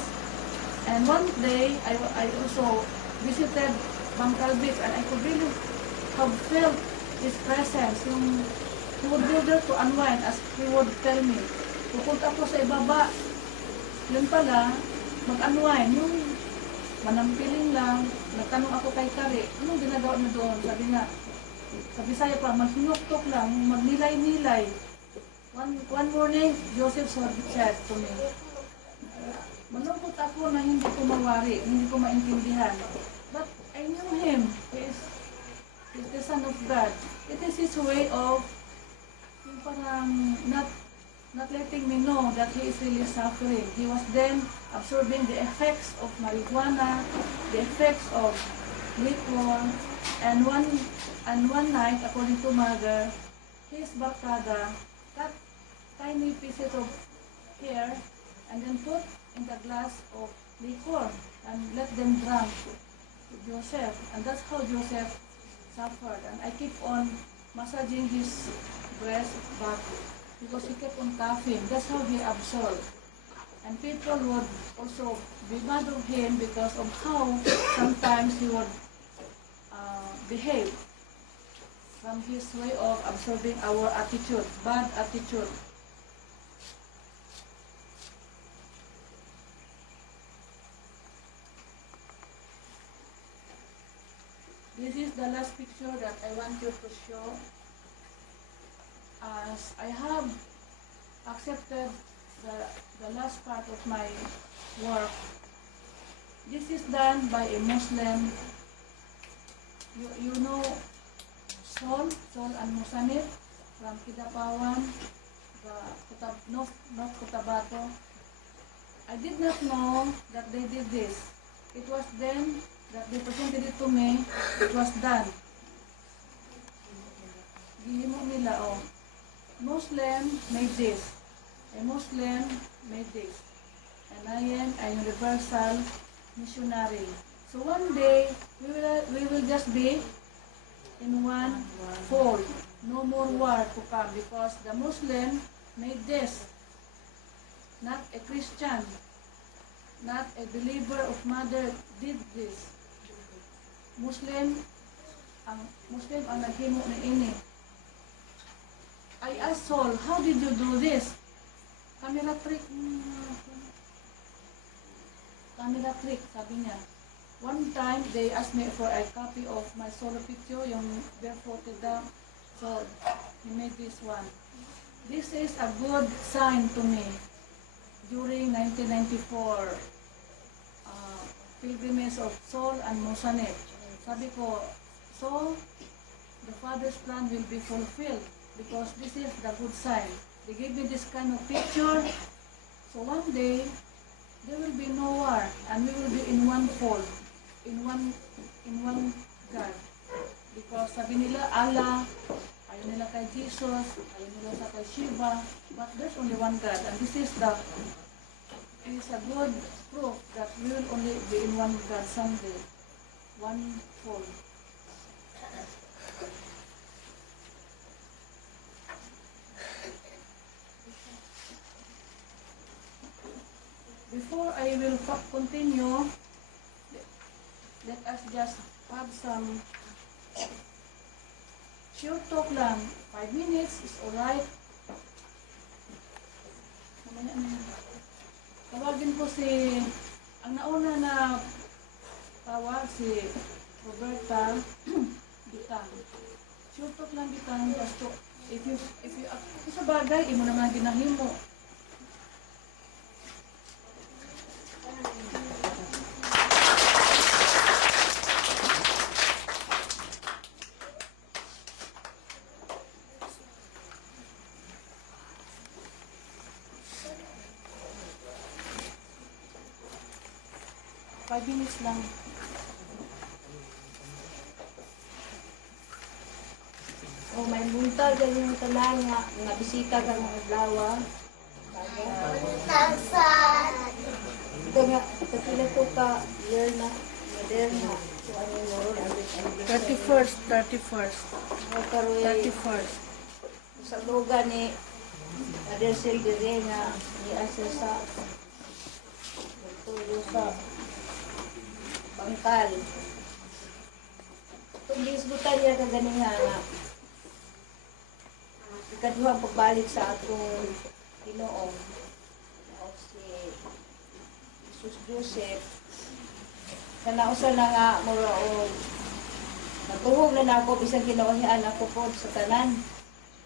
And one day, I also visited Bangkal Beach, and I could really have felt his presence. He would go there to unwind, as he would tell me. Pupunta ako sa ibaba, yun pala, mag-unwind, yung manampiling lang. Nagtanong ako kay Kari, anong ginagawa niyo doon? Sabi nga, sa Bisaya pa, maghinuktok lang, magnilay-nilay. One morning, Joseph said to me, malungkot ako na hindi ko mawari, hindi ko maintindihan. But I knew him. He is the Son of God. It is his way of yung parang not letting me know that he is really suffering. He was then absorbing the effects of marijuana, the effects of liquor, and one night, according to mother, his barkada cut tiny pieces of hair and then put in the glass of liquor and let them drink Joseph. And that's how Joseph suffered. And I keep on massaging his breast back because he kept on coughing. That's how he absorbed. And people would also be mad of him because of how sometimes he would behave from his way of absorbing our attitude, bad attitude. This is the last picture that I want you to show. As I have accepted the last part of my work, this is done by a Muslim. You know Sol and Musanif from Kidapawan, North Cotabato. I did not know that they did this. It was then that they presented it to me. It was done. Gihimo nila, oh. Muslim made this. A Muslim made this. And I am a universal missionary. So one day, we will just be in one fold. No more war to come because the Muslim made this. Not a Christian, not a believer of mother did this. Muslim ang naghimo ni ini. I asked Saul, how did you do this? Camera trick. Camera trick, sabi niya. One time, they asked me for a copy of my solo picture, yung barefooted down. So, he made this one. This is a good sign to me. During 1994, pilgrimage of Saul and Mosanet. Sabi ko, so, the Father's plan will be fulfilled because this is the good sign. They gave me this kind of picture. So one day, there will be no war and we will be in one fold, in one God. Because sabi nila, Allah, ayaw nila kay Jesus, ayaw nila sa kay Shiva, but there's only one God. And this is a good proof that we will only be in one God someday, one fold. Before I will continue, let us just have some short talk lang. 5 minutes is alright. Mamaya na yan. Tawagin ko ang nauna na tawag si Roberta Bitang. Short talk lang Bitang, just to, if you sa bagay, imo naman ginahimo. Minutes lang. O may buntag ganyan yung tanan nga bisita ka mga adlaw. Ito nga, kapila ko ka year na moderna. So ano mo ron? 31st. 31st. Sa lugar ni Adersel dire nga ni Asesa. Ito sa Bangkal. Kung gisbutan niya kaganiha nga ikaduhang pagbalik sa atong Pinoong si Jesus Joseph kanausan na nga mura o natuhog na ako bisang kinawahian ako po sa tanan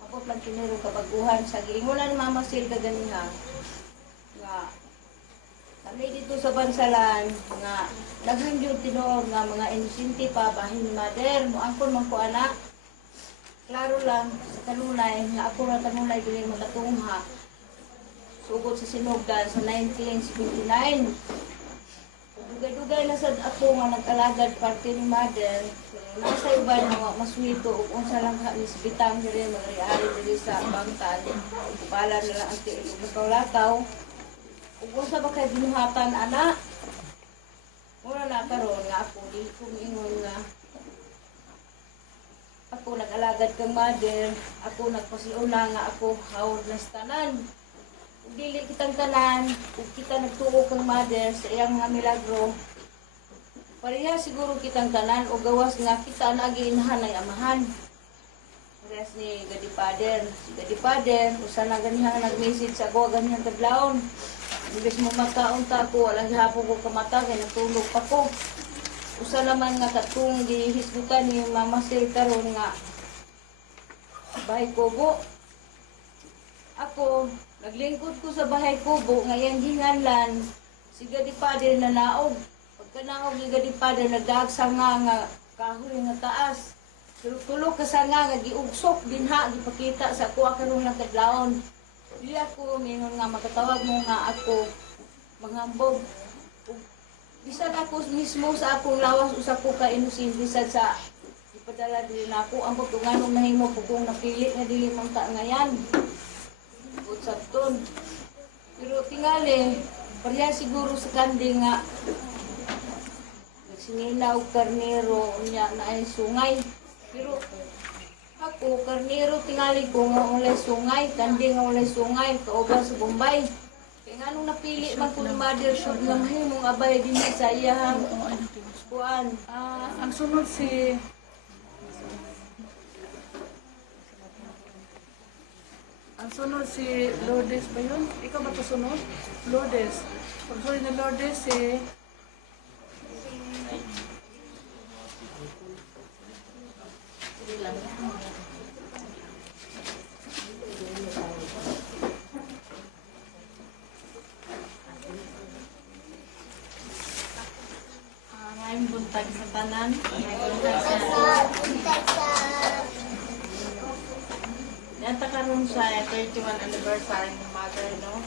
ako lang tinurong kabaguhan sa giingulan mamasil kaganiha nga kami dito sa Bansalan nga naghangyod tinuod nga mga inosente pa bahin ni mother mo angkon man ko anak klaro lang sa kanunay nga ako ra kanunay dili makatungha sugod sa sinugdan sa 1979 dugay-dugay na sad ako nga nag-alagad parte ni mother nasa iban nga maswito ug unsa lang ka ni Bitang diri magari diri sa Bangtan pala na lang ang tiil ug lakaw ug unsa ba kay binuhatan ana mura na karon nga ako di ko ingon nga ako nag-alagad kang mother ako nagpasiuna nga ako hawod na sa tanan ug dili kitang tanan ug kita nagtuo kang mother sa iyang mga milagro pareha siguro kitang tanan o gawas nga kita nagi inahanay amahan parehas ni Gadipader si Gadipader usa na ganihang nag-message sa ako ganihang kadlawon imbes mo makaunta ko wala gihapon ko kamata kay natulog pa ko usa naman nga katong gihisgutan ni Mama Sil karon nga bahay kubo ako naglingkod ko sa bahay kubo nga iyang ginganlan si Gadipader na naog pagkanaog ni Gadipader nagdaag sanga nga kahoy nga taas tulog ka sanga nga giugsok dinha gipakita sa ako karon lang kadlawon dili ako mingon nga makatawag mo nga ako manghambog bisan ako mismo sa akong lawas usa ko ka inosente sad sa ipadala dili na ako ambot kung anong nahimo ko kung napili nga dili man ta ngayan utsapton pero tingali pareha siguro sa kandi nga nagsinginaw karnero unya na ay sungay pero ako karnero tingali ko nga ulay sungay kandi nga ulay sungay kauban sa Bombay kaya nga nung napili man ko ni mother should nga mahimong abay din sa iyahang Kuan. Ang sunod si... Ang sunod si Lourdes ba yun? Ikaw ba ito sunod? Lourdes. Pag sunod ni Lourdes si... Ngayong buntag sa tanan. Nata karon sa 31 anniversary ni Mother, no?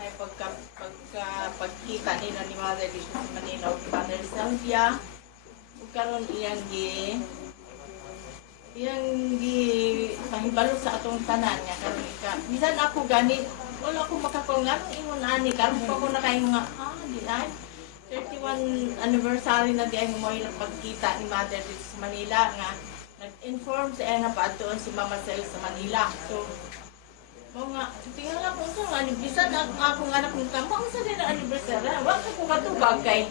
Ay pagkita nila ni Mother dito sa Manila o Mother Sylvia. Ug karon iyang gi pahibalo sa atong tanan nga karon bisan ako ganit wala ako makakungan ingon ani karon pa ko nakaingon nga di ay 31 anniversary na di ay mo ilang pagkita ni Mother dito sa Manila nga nag-inform sa iya nga paadtoon si Mama Sel sa Manila. So mga tingnan lang kung saan bisan akong anak ng kampo sa din ang anniversary wa ko katubag kay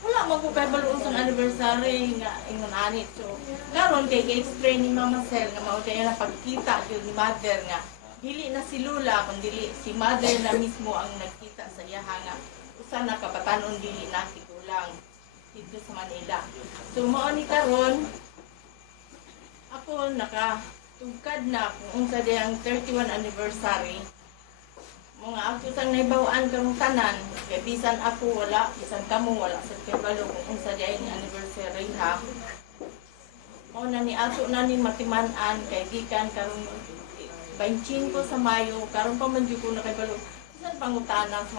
wala man ko kay baluon sa anniversary nga ingon ani. So karon kay explain ni Mama Sel nga mao tay na pagkita gyud ni Mother nga dili na si Lula kundi dili si Mother na mismo ang nagkita sa iya nga usa na kabatanon dili na si Kulang dito sa Manila. So mao ni karon ako nakatugkad na kung unsa di ang 31 anniversary. Mga ako sang naibawaan karong tanan kay bisan ako wala, bisan kamo wala sa kabalo kung unsa di ang anniversary ha. Mao na ni ato na ni matiman-an kay gikan karong 25 sa Mayo karon pa man jud ko nakabalo. Bisan pangutana sa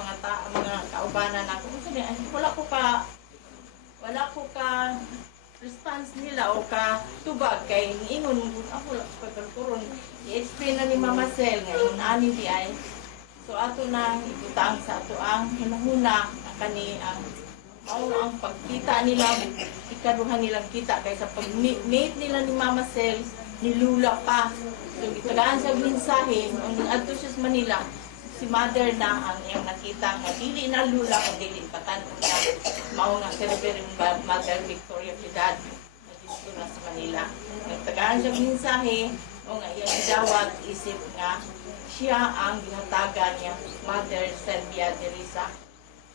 mga kaubanan ako unsa di wala ko ka response nila o ka tubag kay ingon ako la pagkaron i-explain na ni Mama Sel nga ingon ani di ay so ato nang ibutang sa ato ang hinahuna kani ang mao ang pagkita nila ikaduhan nilang kita kay sa pag-meet nila ni Mama Sel ni Lula pa so gitagaan sa mensahe ang adto sa Manila si Mother na ang iyang nakita nga dili na Lula kung dili patan na mao nga celebrating Mother Victoria Piedad na dito na sa Manila. Nagtagaan siya mensahe o nga iyang idawat isip nga siya ang ginatagan niya Mother Sylvia Teresa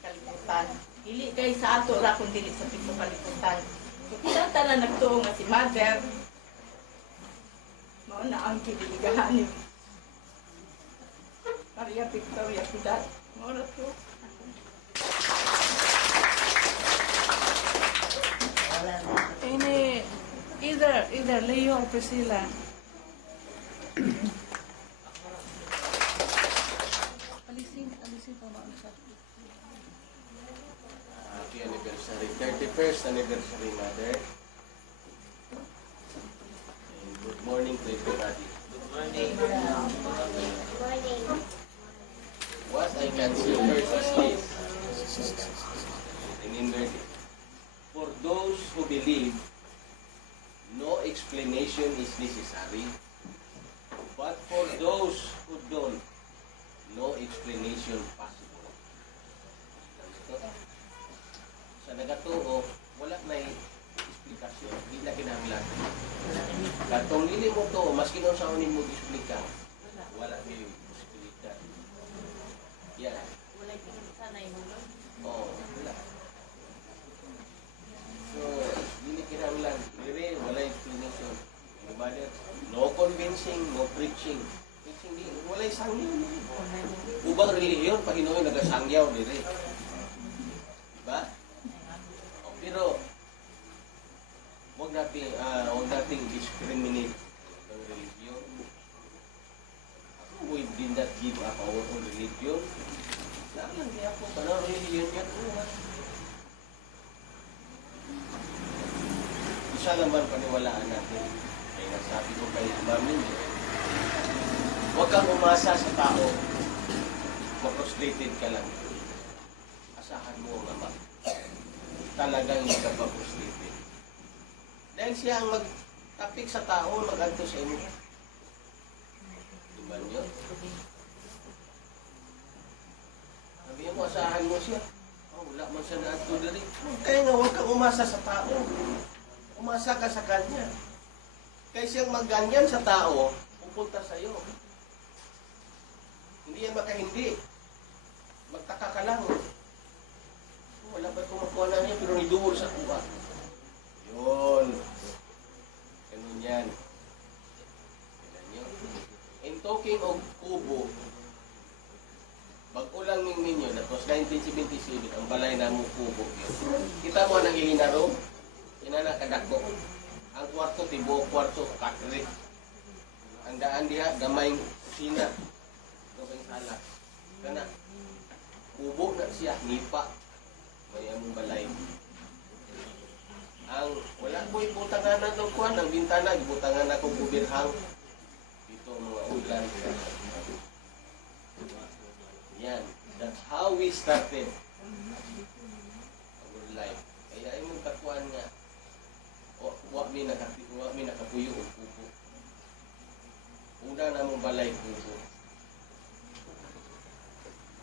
kalibutan. Dili kay sa ato ra kung dili sa piso kalibutan. So kinanta na nagtuo nga si Mother mao na ang kiligahan ni Maria Victoria Piedad. Mora to. Ini either Leo or Priscilla. Alisin pa ba sa? Happy anniversary, 31st anniversary, Mother. And good morning to everybody. Good morning. Good morning. What I can see first is this. And in verse, for those who believe, no explanation is necessary. But for those who don't, no explanation possible. Sa nagatuo, wala na explikasyon, hindi na kinahanglan. Katong nili mo to, maski nung sa unin mo explika, wala na yung explika. Yan. Wala sanay mo. Oo, wala. So, hindi kinahanglan. Dire, wala explanation. Mother, no convincing, no preaching. Preaching di, wala sangyaw. Ubang relihiyon, pag Hinoy nagasangyaw dire. Diba? Pero, huwag nating discriminate ng religion. We did not give up our own religion. Saan lang di ako, parang religion niya po. Isa naman paniwalaan natin. Kaya nasabi ko kay Mami, huwag kang umasa sa tao. Ma-frustrated ka lang. Asahan mo ang Ama. Talagang magpapaprustrated. Dahil siya ang magtapik sa tao, mag-anto sa inyo. Diba niyo? Sabi mo, asahan mo siya. Oh, Wala man siya na ato dali. Kaya nga, huwag kang umasa sa tao. Umasa ka sa kanya. Kaya siyang magganyan sa tao, pupunta sa iyo. Hindi yan makahindi. Magtaka ka lang. Wala ba kumakuha na niya, pero niduhol sa kuha. Yun. Ganun yan. Ganun yun. In talking of kubo, bago lang ninyo, that was 1977, ang balay na mo kubo yun. Kita mo ang nangihinaro, inanakadako. Ang kwarto, tibo, kwarto, kakri. Ang daan diha, gamayng kusina. Gamayng sala. Kana, kubo na siya, nipa. May among balay. Ang wala ko ibutangan na ng kuwan, ang bintana, ibutangan na kong gubirhang. Dito ang mga ulan. Yan. That's how we started our life. Kaya ay mong kakuan nga, wak mi nakapuyo o kubo. Una na mong balay kubo.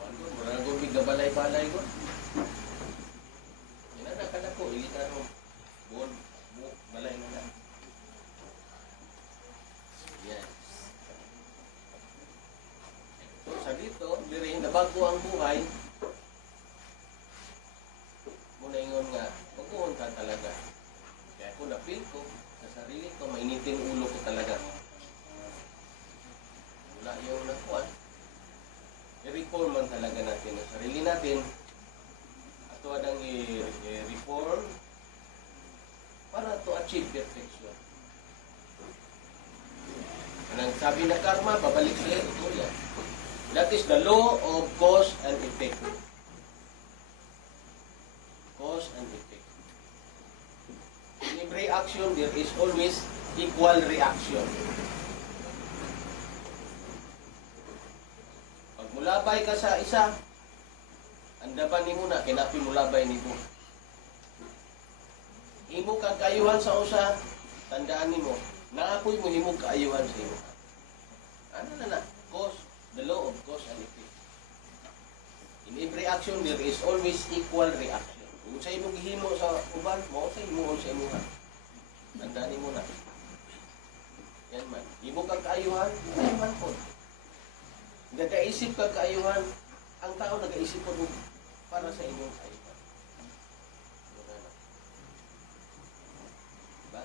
Ano, maragong bigla balay-balay ko. Inanakan ako, ilitan mo. Buon, balay na na. Yes. So, sa dito, diri, nabago ang buhay. Muna ingon nga, mag-uon ka talaga. Kaya kung na-feel ko, sa sarili ko, mainitin ulo ko talaga. Wala yung nakuan. I-reform man talaga natin ang sarili natin. Ato adang i-reform para to achieve perfection. Anong sabi na karma, babalik sila ito yan. That is the law of cause and effect. Cause and effect. In every action, there is always equal reaction. Pag mulabay ka sa isa, andaban ni mo na, kinapin mulabay ni mo. Imo kang kaayuhan sa usa, tandaan ni mo, naapoy mo himo kaayuhan sa imo. Ano na? Cause, the law of cause and effect. In every action, there is always equal reaction. Kung sa imong gihimo sa uban, mo sa imo sa imo. Tandaan ni mo na. Yan man. Imo kang kaayuhan, kaayuhan po. Nagaisip ka kaayuhan, ang tao nagaisip po para sa inyong kaayuhan. Diba?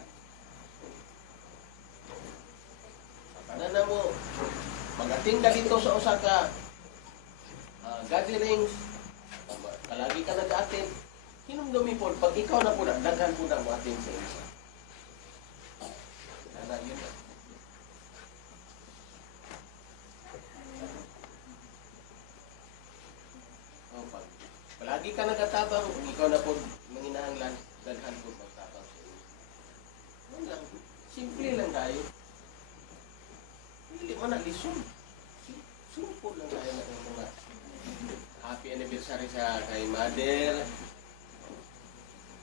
Paano mo, mag-ating ka dito sa usa ka gatherings, kalagi ka nag-attend, hinumdumi po, pag ikaw na po, daghan po na mo attend sa isa. Ano yun na? Palagi ka nagtatabang, ikaw na po manginahanglan, daghan po magtabang sa iyo. Ano lang, simple lang tayo. Hindi mo na lisod. Simple lang tayo na mga happy anniversary sa kay mother.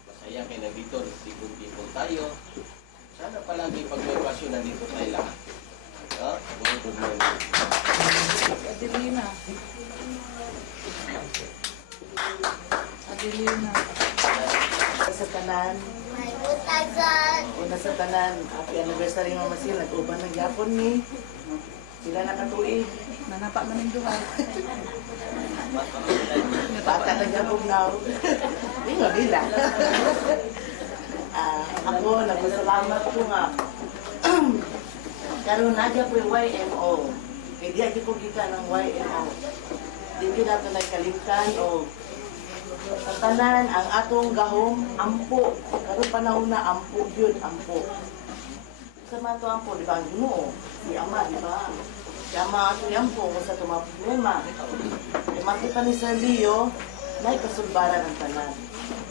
Masaya kayo na dito, tipong-tipong tayo. Sana palagi pag may pasyon na dito tayo lahat. Good morning. Adelina. Adelina. Sa tanan. May butagan. Una sa tanan. Happy anniversary mo masil. Nag-uban ng Japon ni. Sila nakatuig. Nanapa na ng duha. Bata na Japon na. Hindi nga bila. Ako, nagpasalamat ko nga. Karoon na dyan po yung YMO. Kaya di ako kita ng YMO. Di ko nato nagkalimtan o sa tanan, ang atong gahom, ampo. Karoon panahon na ampo yun, ampo. Sa mga to ampo, di ba ang Ginoo? Si Ama, di ba? Si Ama ato yung ampo kung sa itong mga problema. E makita ni Sir Leo, na ikasulbaran ang tanan.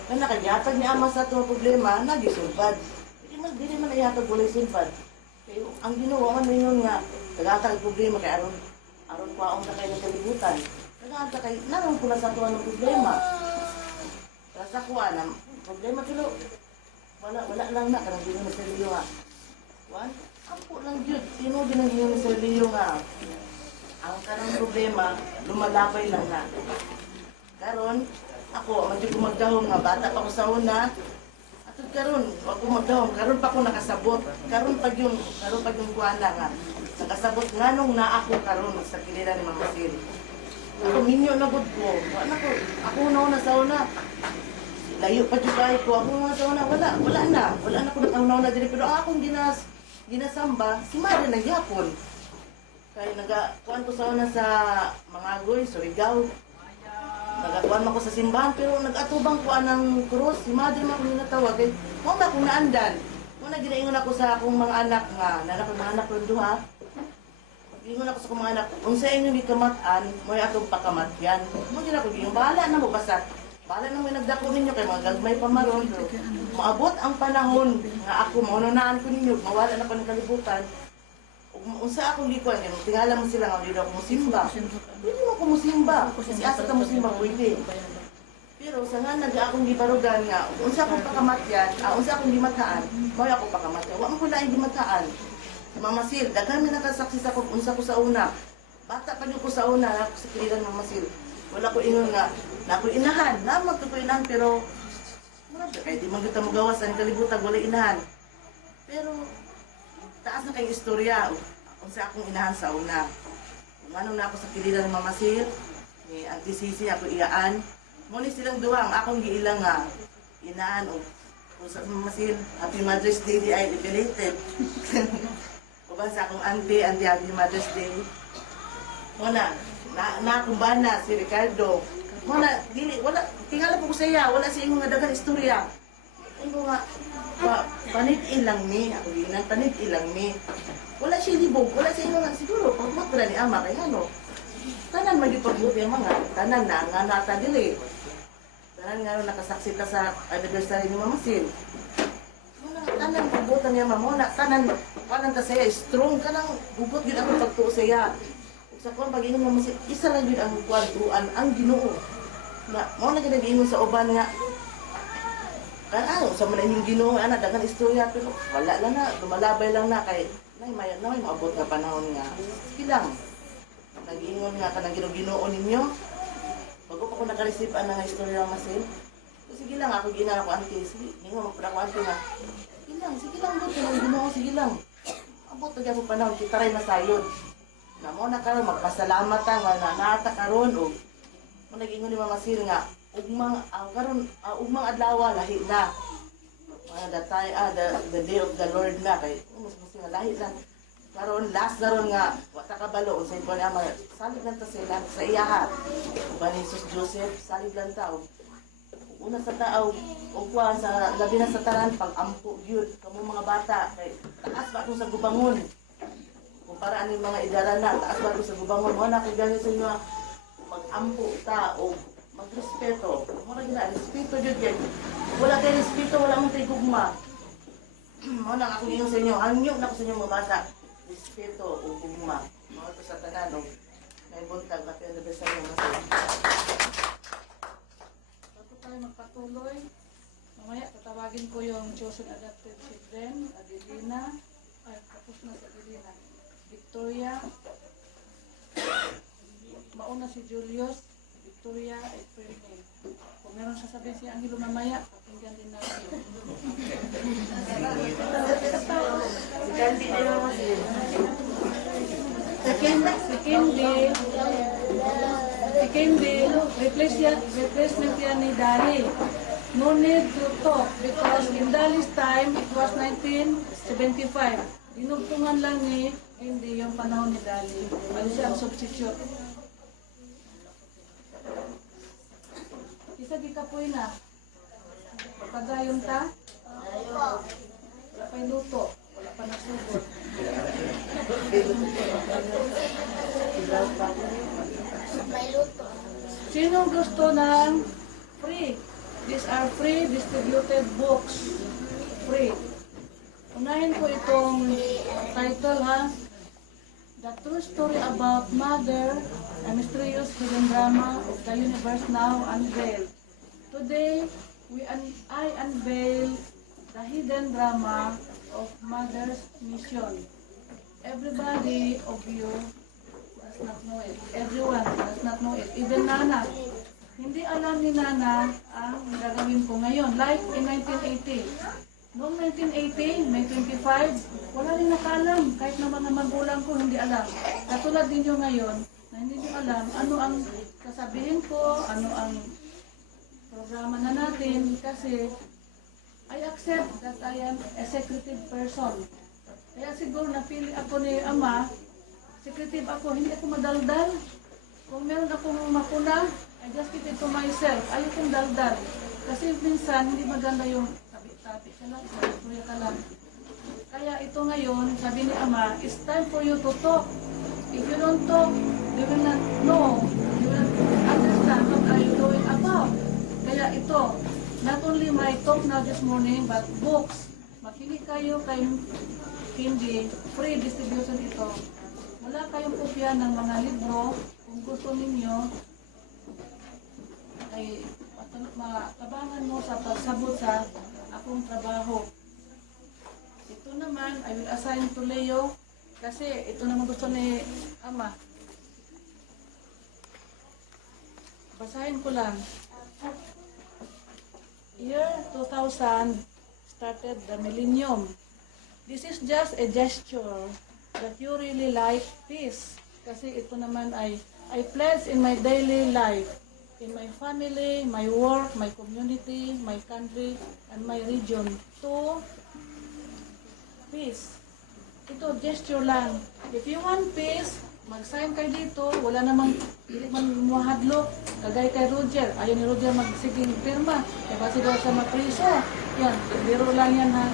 Kaya nakagyatag ni Ama sa itong problema, nagisulbad. Di naman naihatag walay sulbad. Kaya ang Ginoo, man yun nga, tagatag problema kay aron kwaong na kayo ng kalibutan. Tagatag kay, naroon ko na sa tuwa ng problema. Para sa kuha na problema kilo, wala lang na, karang Ginoo na Sir Leo nga. Wan, ampo lang yun, sino din ang Ginoo na Sir Leo nga. Ang karang problema, lumalabay lang na. Karon, Ako, medyo ko magdahom nga, bata pa ko sa una. At karon, ako magdahom, karon pa ko nakasabot. Karon pa yung kuwana nga. Nakasabot nga nung na ako karon sa kilala ni Mama Sil. Ako minyo na gud ko. Wala ko, ako una sa una. Layo pa jud kay ko. Ako nga sa una, wala na ko nataw na diri pero akong ginasamba si Mari na gyapon. Kay kuan ko sa una sa mga agoy, Surigao. Nagakuan man ko sa simbahan pero nagatubang ko anang krus. Si Madre man ko natawag kay mo ba kung naandan. Mo na ginaingon ako sa akong mga anak nga, nanak mga anak ko duha. Gingon ako sa akong mga anak, unsa inyo ni kamat-an, mo atong pakamatyan. Mo gina ko gingon, bahala na mo basta. Bahala na mo nagdako ninyo kay mga gagmay pa maron pero maabot ang panahon nga ako maununaan ko ninyo, mawala na pa ng kalibutan. Unsa akong likuan kay tingala mo sila nga dito ako musimba. Pwede mo ko musimba. Kasi asa ka musimba pwede. Pero sa nga nag akong gibarugan nga unsa akong pakamatyan, unsa akong gimataan, mao ako pakamatyan. Wa man ko lain gimataan. Si Mama Sil, daghan mi nakasaksi sa kung unsa ko sa una. Bata pa gyud ko sa una ako sa kiliran Mama Sil. Wala ko ingon nga na ko inahan, lamang ko inahan pero mura kay di man kita magawas ang kalibutan wala inahan. Pero taas na kayong istorya. Unsa akong inahan sa una. Kung ano na ako sa kiliran ng Mama Sil, ni Auntie Sisi ako iyaan. Muna silang duwa, ang akong giilang nga, inaan o kung sa Mama Sil, Happy Mother's Day di ay belated. Kuban sa akong auntie, Happy Mother's Day. Muna, na akong bana, si Ricardo. Muna, dili, wala, tingala po ko sa iya, wala sa inyo nga dagang istorya. Ano nga, panit ilang mi, ako ginan, panit ilang mi. Wala siya libog, wala siya inyo nga, siguro, pagmot na ni Ama, kaya ano, tanan magipagbuti ang mga, tanan na, nga nata dili. Tanan nga nakasaksi ka sa anniversary ni Mama Sil. Tanan pagbutan niya, Mama, tanan, ta saya, strong ka nang, bubot yun ako pagtuo saya. Sa kwan, pag-ingon Mama Sil, isa lang yun ang kwantuan, ang Ginoo. Mo na ginag-ingon sa uban nga, sa mga yung Ginoo, dagan istorya, pero wala lang na, lumalabay lang na, kay, may maabot nga panahon nga. Sige lang. Nag-iingon nga ka ng Ginoo ninyo. Bago pa ko naka-receive ang istorya ng Masin. Sige lang, ako gina ako auntie. Sige, ingon mo pa ako auntie nga. Sige lang, doon ng Ginoo, sige lang. Abot na ako panahon, kita rin masayod. Na mo na karon magpasalamat ta nga nanata karon og mo nag-ingon ni Mama Sil nga ugmang ugmang adlaw lahi na. The day of the Lord na kay mas nga lahi lang karon last daron nga wa ta kabalo unsay ko na salig lang ta sila sa iyaha uban ni Jesus Joseph salig lang ta og una sa tao og kuan sa labi na sa tanan pag-ampo gyud kamo mga bata kay taas ba sa gubangon kumpara ani mga idara na taas ba sa gubangon mo na kay gani sa inyo mag-ampo ta og magrespeto mo ra gina respeto gyud kay wala kay respeto wala mo tay gugma mo na ako ingon sa inyo hangyo na ko sa inyo mga bata respeto o gugma mo to sa tanan og may buntag na kay anniversary mo sa Bago tayo magpatuloy, mamaya tatawagin ko yung chosen adopted children, Adelina, ay tapos na sa Adelina, Victoria, mauna si Julius, Victoria, at Fermin. Kung meron sasabihin si Angelo mamaya, pakinggan din natin. Second day, replacement yan ni Dali. No need to talk because in Dali's time, it was 1975. Dinugtungan lang ni hindi yung panahon ni Dali. Ano siya ang substitute. Isa di kapoy na. Pagkagayon ta? Wala pa yung luto. Wala pa nasugod. Sino gusto ng free? These are free distributed books. Free. Unahin ko itong title ha. The True Story About Mother, a Mysterious Hidden Drama of the Universe Now Unveiled. Today, I unveil the hidden drama of Mother's mission. Everybody of you does not know it. Everyone does not know it. Even Nana. hindi alam ni Nana ang gagawin ko ngayon. Like in 1980. Noong 1980, May 25, wala rin nakaalam. Kahit na mga magulang ko, hindi alam. Katulad ninyo ngayon, na hindi nyo alam ano ang sasabihin ko, ano ang programa na natin, kasi I accept that I am a secretive person. Kaya siguro napili ako ni Ama, secretive ako, hindi ako madaldal. Kung meron akong makuna, I just keep it to myself. Ayaw kong daldal. Kasi minsan, hindi maganda yung tabi-tabi ka lang, kuya ka lang. Kaya ito ngayon, sabi ni Ama, it's time for you to talk. If you don't talk, you will not know. You will not understand what are you doing about. Kaya ito, not only my talk now this morning, but books. Makinig kayo kay hindi, free distribution ito. Wala kayong kopya ng mga libro. Kung gusto ninyo, ay makabangan mo sa pagsabot sa akong trabaho. Ito naman, I will assign to Leo, kasi ito naman gusto ni Ama. Basahin ko lang. Year 2000 started the millennium. This is just a gesture that you really like peace. Kasi ito naman ay I pledge in my daily life, in my family, my work, my community, my country, and my region to peace. Ito, gesture lang. If you want peace, mag-sign kayo dito. Wala namang, hindi man mahadlok. Kagay kay Roger. Ayaw ni Roger magsiging pirma. Kaya kasi daw sa mapriso. Yan, biro lang yan ha.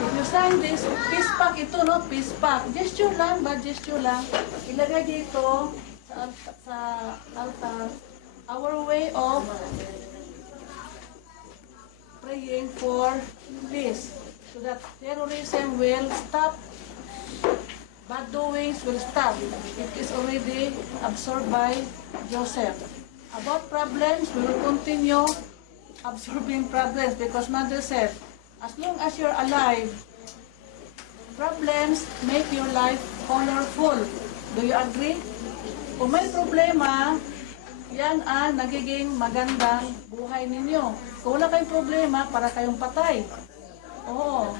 If you sign this, peace pack ito, no? Peace pack. Gesture lang ba? Gesture lang. Ilagay dito sa altar. Our way of praying for peace. So that terrorism will stop. Bad doings will stop. It is already absorbed by Joseph. About problems, we will continue absorbing problems because Mother said, as long as you're alive, problems make your life colorful. Do you agree? Kung may problema, yan ang nagiging magandang buhay ninyo. Kung wala kayong problema, para kayong patay. Oo.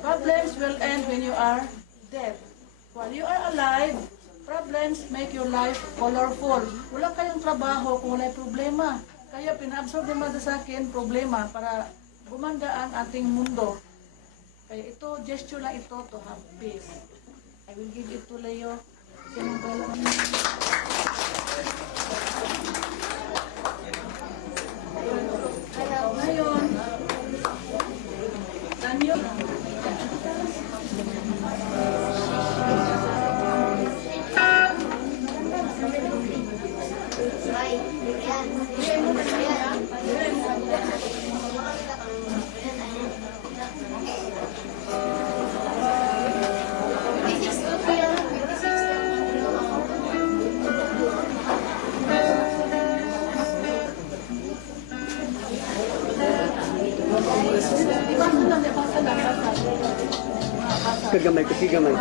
Problems will end when you are dead. While you are alive, problems make your life colorful. Wala kayong trabaho kung wala problema. Kaya pina-absorb ni Mother sa akin problema para gumanda ang ating mundo. Kaya ito, gesture lang ito to have peace. I will give it to Leo. Ngayon, Danyo. Kagamay, kagamay.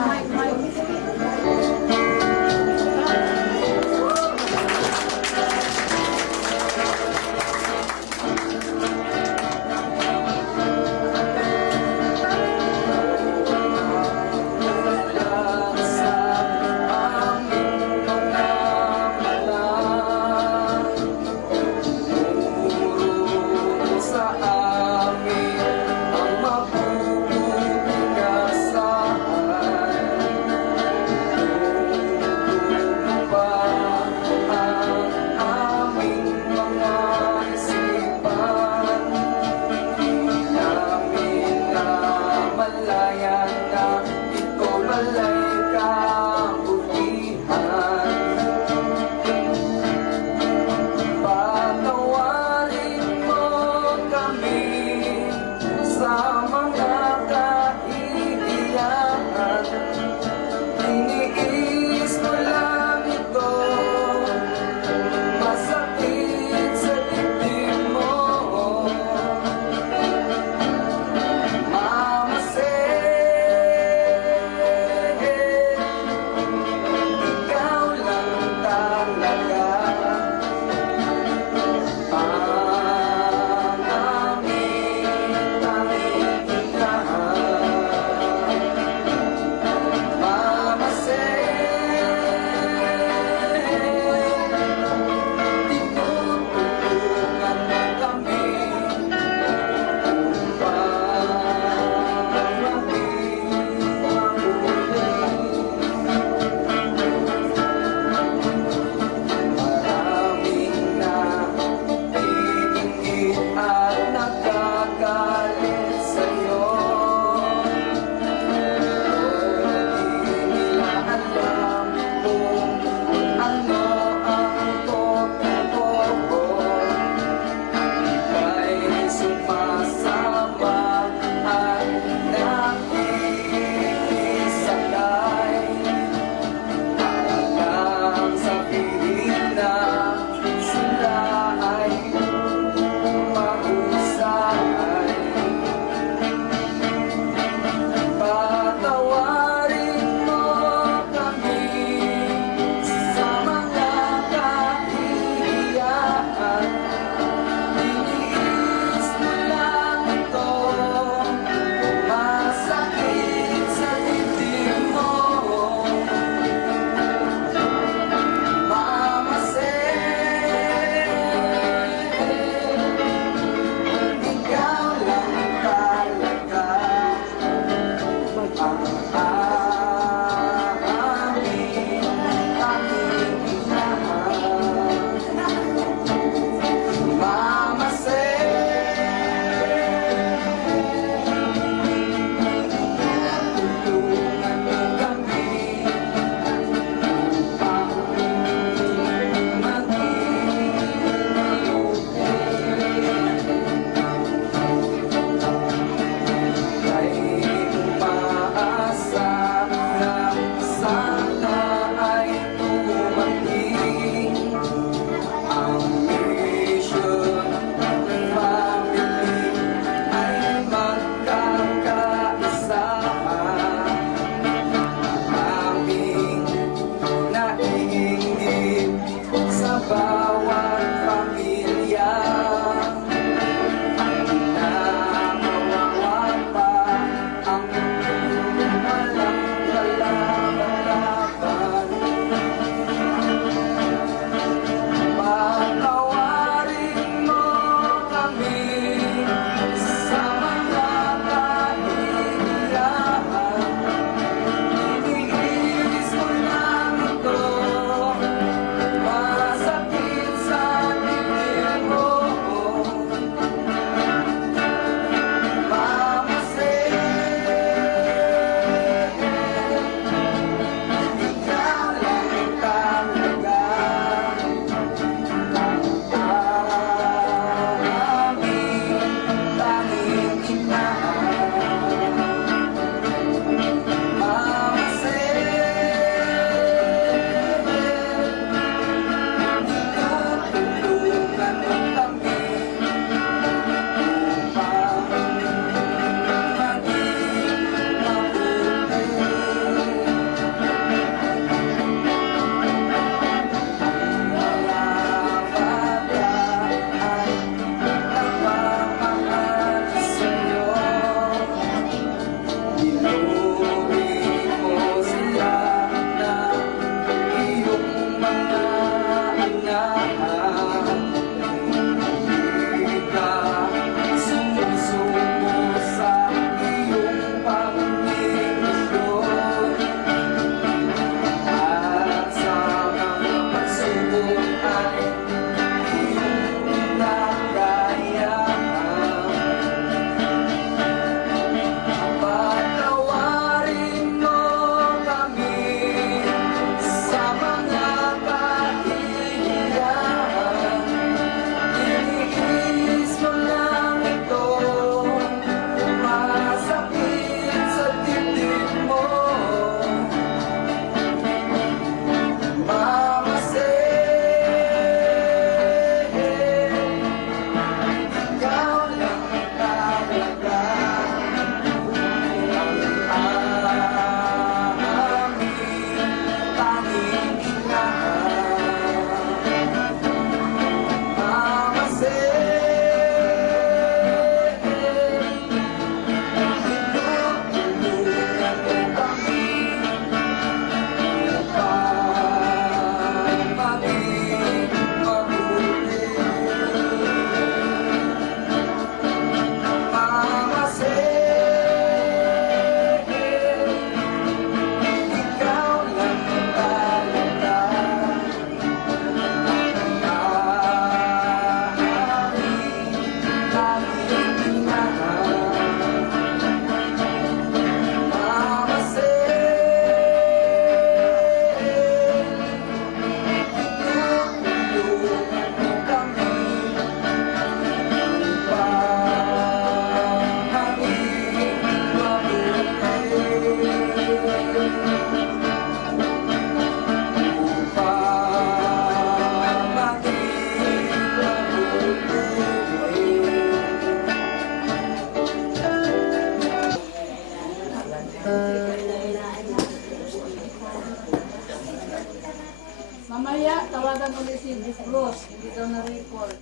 Mamaya, tawagan ulit si Bruce, hindi daw na-report.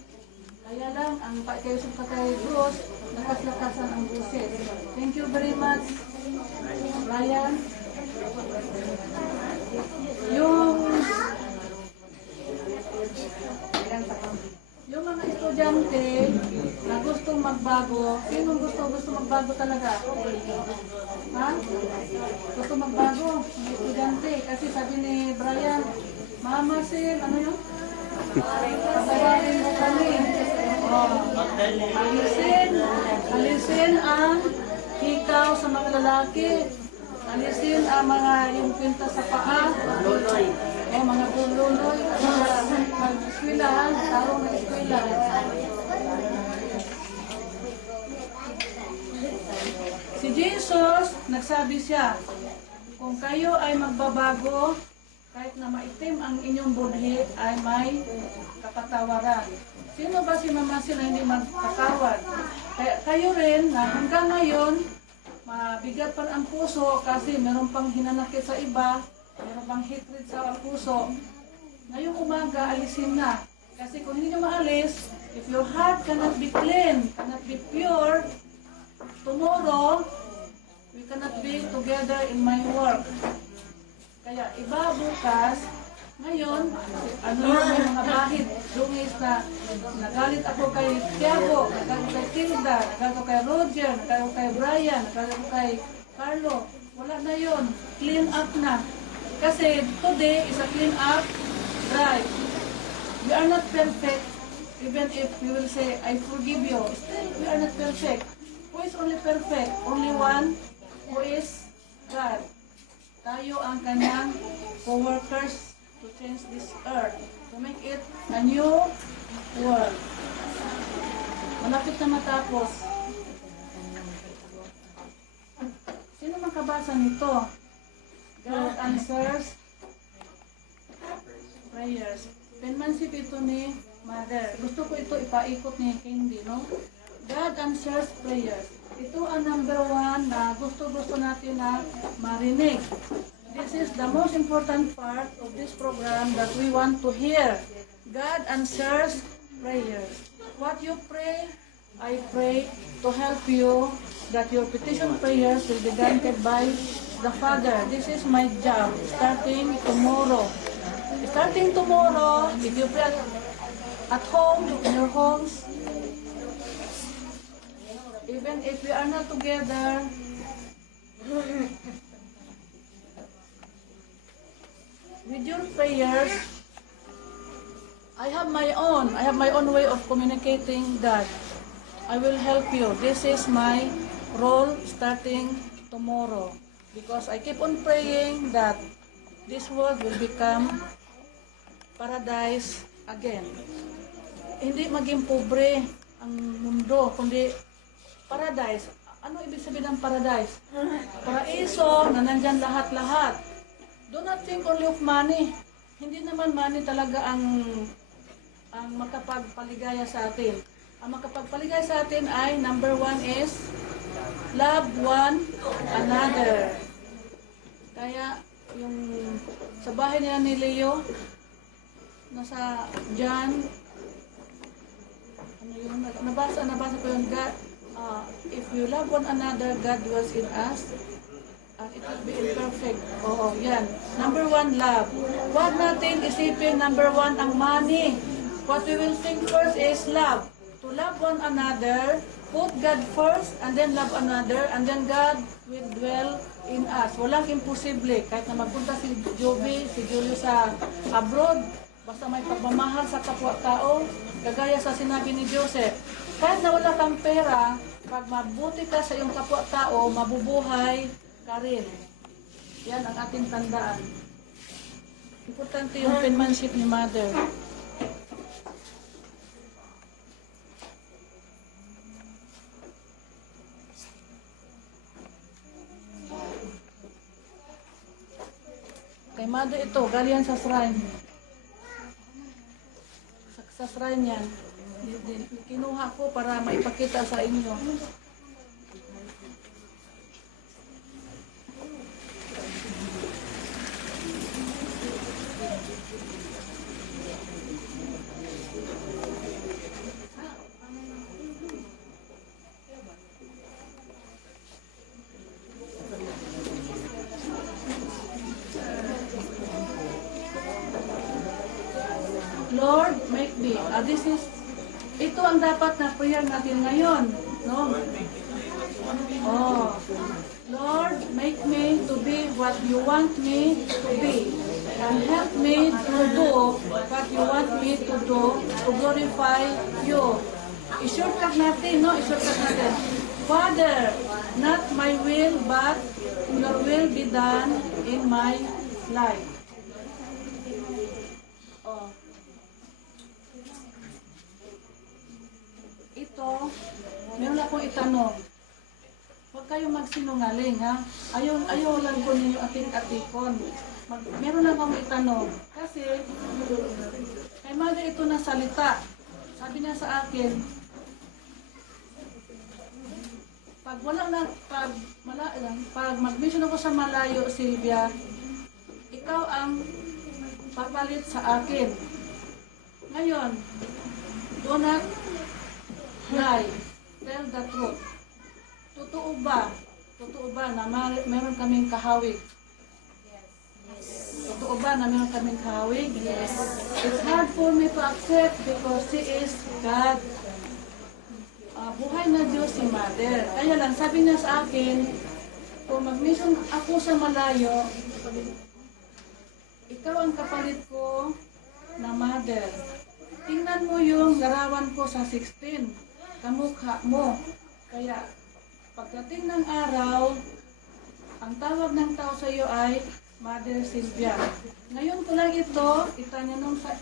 Kaya lang, ang kayo sa kay Bruce, lakas-lakasan ang buses. Thank you very much, Brian. Yung mga estudyante na gustong magbago, sinong gusto magbago talaga? Ha? Gusto magbago? Mga estudyante. Kasi sabi ni Brian, Mama Sil, ano yun? Patawarin mo kami. Alisin ang hikaw sa mga lalaki. Alisin ang mga yung pinta sa paa. Luloy. Mga bululoy. Mag-eskwela, tarong ng eskwela. Si Jesus, nagsabi siya, kung kayo ay magbabago, kahit na maitim ang inyong budhi, ay may kapatawaran. Sino ba si Mama Sil na hindi magpatawad? Kayo rin na hanggang ngayon, mabigat pa ang puso kasi meron pang hinanakit sa iba, meron pang hatred sa puso. Ngayong umaga, alisin na. Kasi kung hindi nyo maalis, if your heart cannot be clean, cannot be pure, tomorrow, we cannot be together in my work. Kaya iba bukas, ngayon, ano yung mga bahid, dungis na nagalit ako kay Tiago, nagalit kay Tilda, nagalit ako kay Roger, nagalit ako kay Brian, nagalit ako kay Carlo. Wala na yon, clean up na. Kasi today is a clean up drive. We are not perfect, even if we will say, I forgive you. Still, we are not perfect. Who is only perfect? Only one, who is God. Tayo ang kanyang co-workers to change this earth, to make it a new world. Malapit na matapos. Sino makabasa nito? God answers prayers. Penmanship ito ni Mother. Gusto ko ito ipaikot ni Candy, no? God answers prayers. Ito ang number 1 na gusto-gusto natin na marinig. This is the most important part of this program that we want to hear. God answers prayers. What you pray, I pray to help you that your petition prayers will be granted by the Father. This is my job starting tomorrow. Starting tomorrow, if you pray at home, in your homes, even if we are not together, with your prayers, I have my own way of communicating God. I will help you. This is my role starting tomorrow. Because I keep on praying that this world will become paradise again. Hindi maging pobre ang mundo, kundi paradise. Ano ibig sabihin ng paradise? Paraiso na nandyan lahat-lahat. Do not think only of money. Hindi naman money talaga ang makapagpaligaya sa atin. Ang makapagpaligaya sa atin ay number 1 is love one another. Kaya yung sa bahay niya ni Leo, nasa John, ano yun, nabasa ko yun, God, if you love one another, God dwells in us, and it will be imperfect. Oo, yan. Number 1, love. Huwag natin isipin number 1 ang money. What we will think first is love. To love one another, put God first, and then love another, and then God will dwell in us. Walang imposible. Kahit na magpunta si Joby, si Julio sa abroad, basta may pagmamahal sa kapwa-tao, kagaya sa sinabi ni Joseph, kahit na wala kang pera, pag mabuti ka sa iyong kapwa-tao, mabubuhay ka rin. Yan ang ating tandaan. Importante yung penmanship ni Mother. Kay Mother ito, galing sa shrine. Sa shrine yan. Kinuha ko para maipakita sa inyo. Lord, make me. Ito ang dapat na prayer natin ngayon. No? Oh, Lord, make me to be what you want me to be. And help me to do what you want me to do to glorify you. I-shortcut natin, no? I-shortcut natin. Father, not my will, but your will be done in my life. Oh. Ito, meron akong itanong. Huwag kayong magsinungaling, ha? Ayaw lang ko ninyo atik-atikon. Meron lang akong itanong. Kasi, kay Mother ito na salita. Sabi niya sa akin, pag mag-mission ako sa malayo, Sylvia, ikaw ang papalit sa akin. Ngayon, do not lie. Tell the truth. Totoo ba? Totoo ba na meron kaming kahawig? Totoo ba na meron kaming kahawig? Yes. It's hard for me to accept because she is God. Buhay na Diyos si Mother. Kaya lang, sabi niya sa akin, kung mag-mission ako sa malayo, ikaw ang kapalit ko na Mother. Tingnan mo yung larawan ko sa 16, kamukha mo. Kaya, pagdating ng araw, ang tawag ng tao sa iyo ay Mother Sylvia. Ngayon ko lang ito,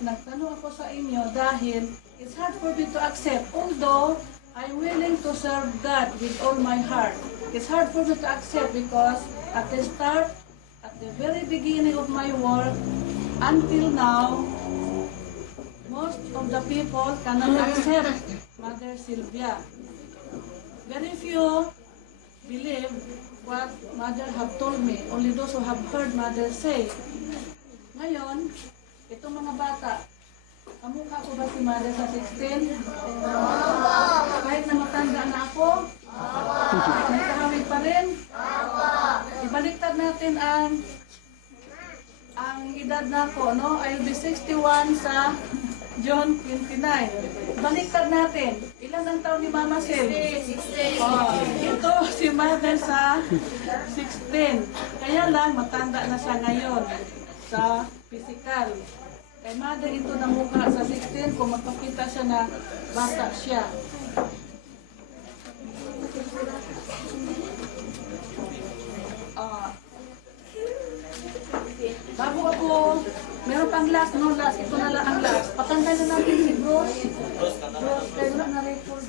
nagtanong ako sa inyo dahil it's hard for me to accept. Although, I'm willing to serve God with all my heart. It's hard for me to accept because at the start, at the very beginning of my work, until now, most of the people cannot accept Mother Sylvia. Very few believe what Mother have told me. Only those who have heard Mother say. Ngayon, itong mga bata, kamukha ko ba si Mother sa 16? Kahit na matanda na ako? May kahawig pa rin? Ibaliktad natin ang edad na ko, no? I'll be 61 sa June 29. Baliktad natin. Ilan ang taon ni Mama Sil? 16. Oh, ito si Mother sa 16. Kaya lang, matanda na siya ngayon sa physical. Kay Mother ito na mukha sa 16, kung magpakita siya na bata siya. Bago ako, meron pang last, no? Last, ito na lang ang last. Patantay na natin si Bruce. Bruce, kaya na na-record.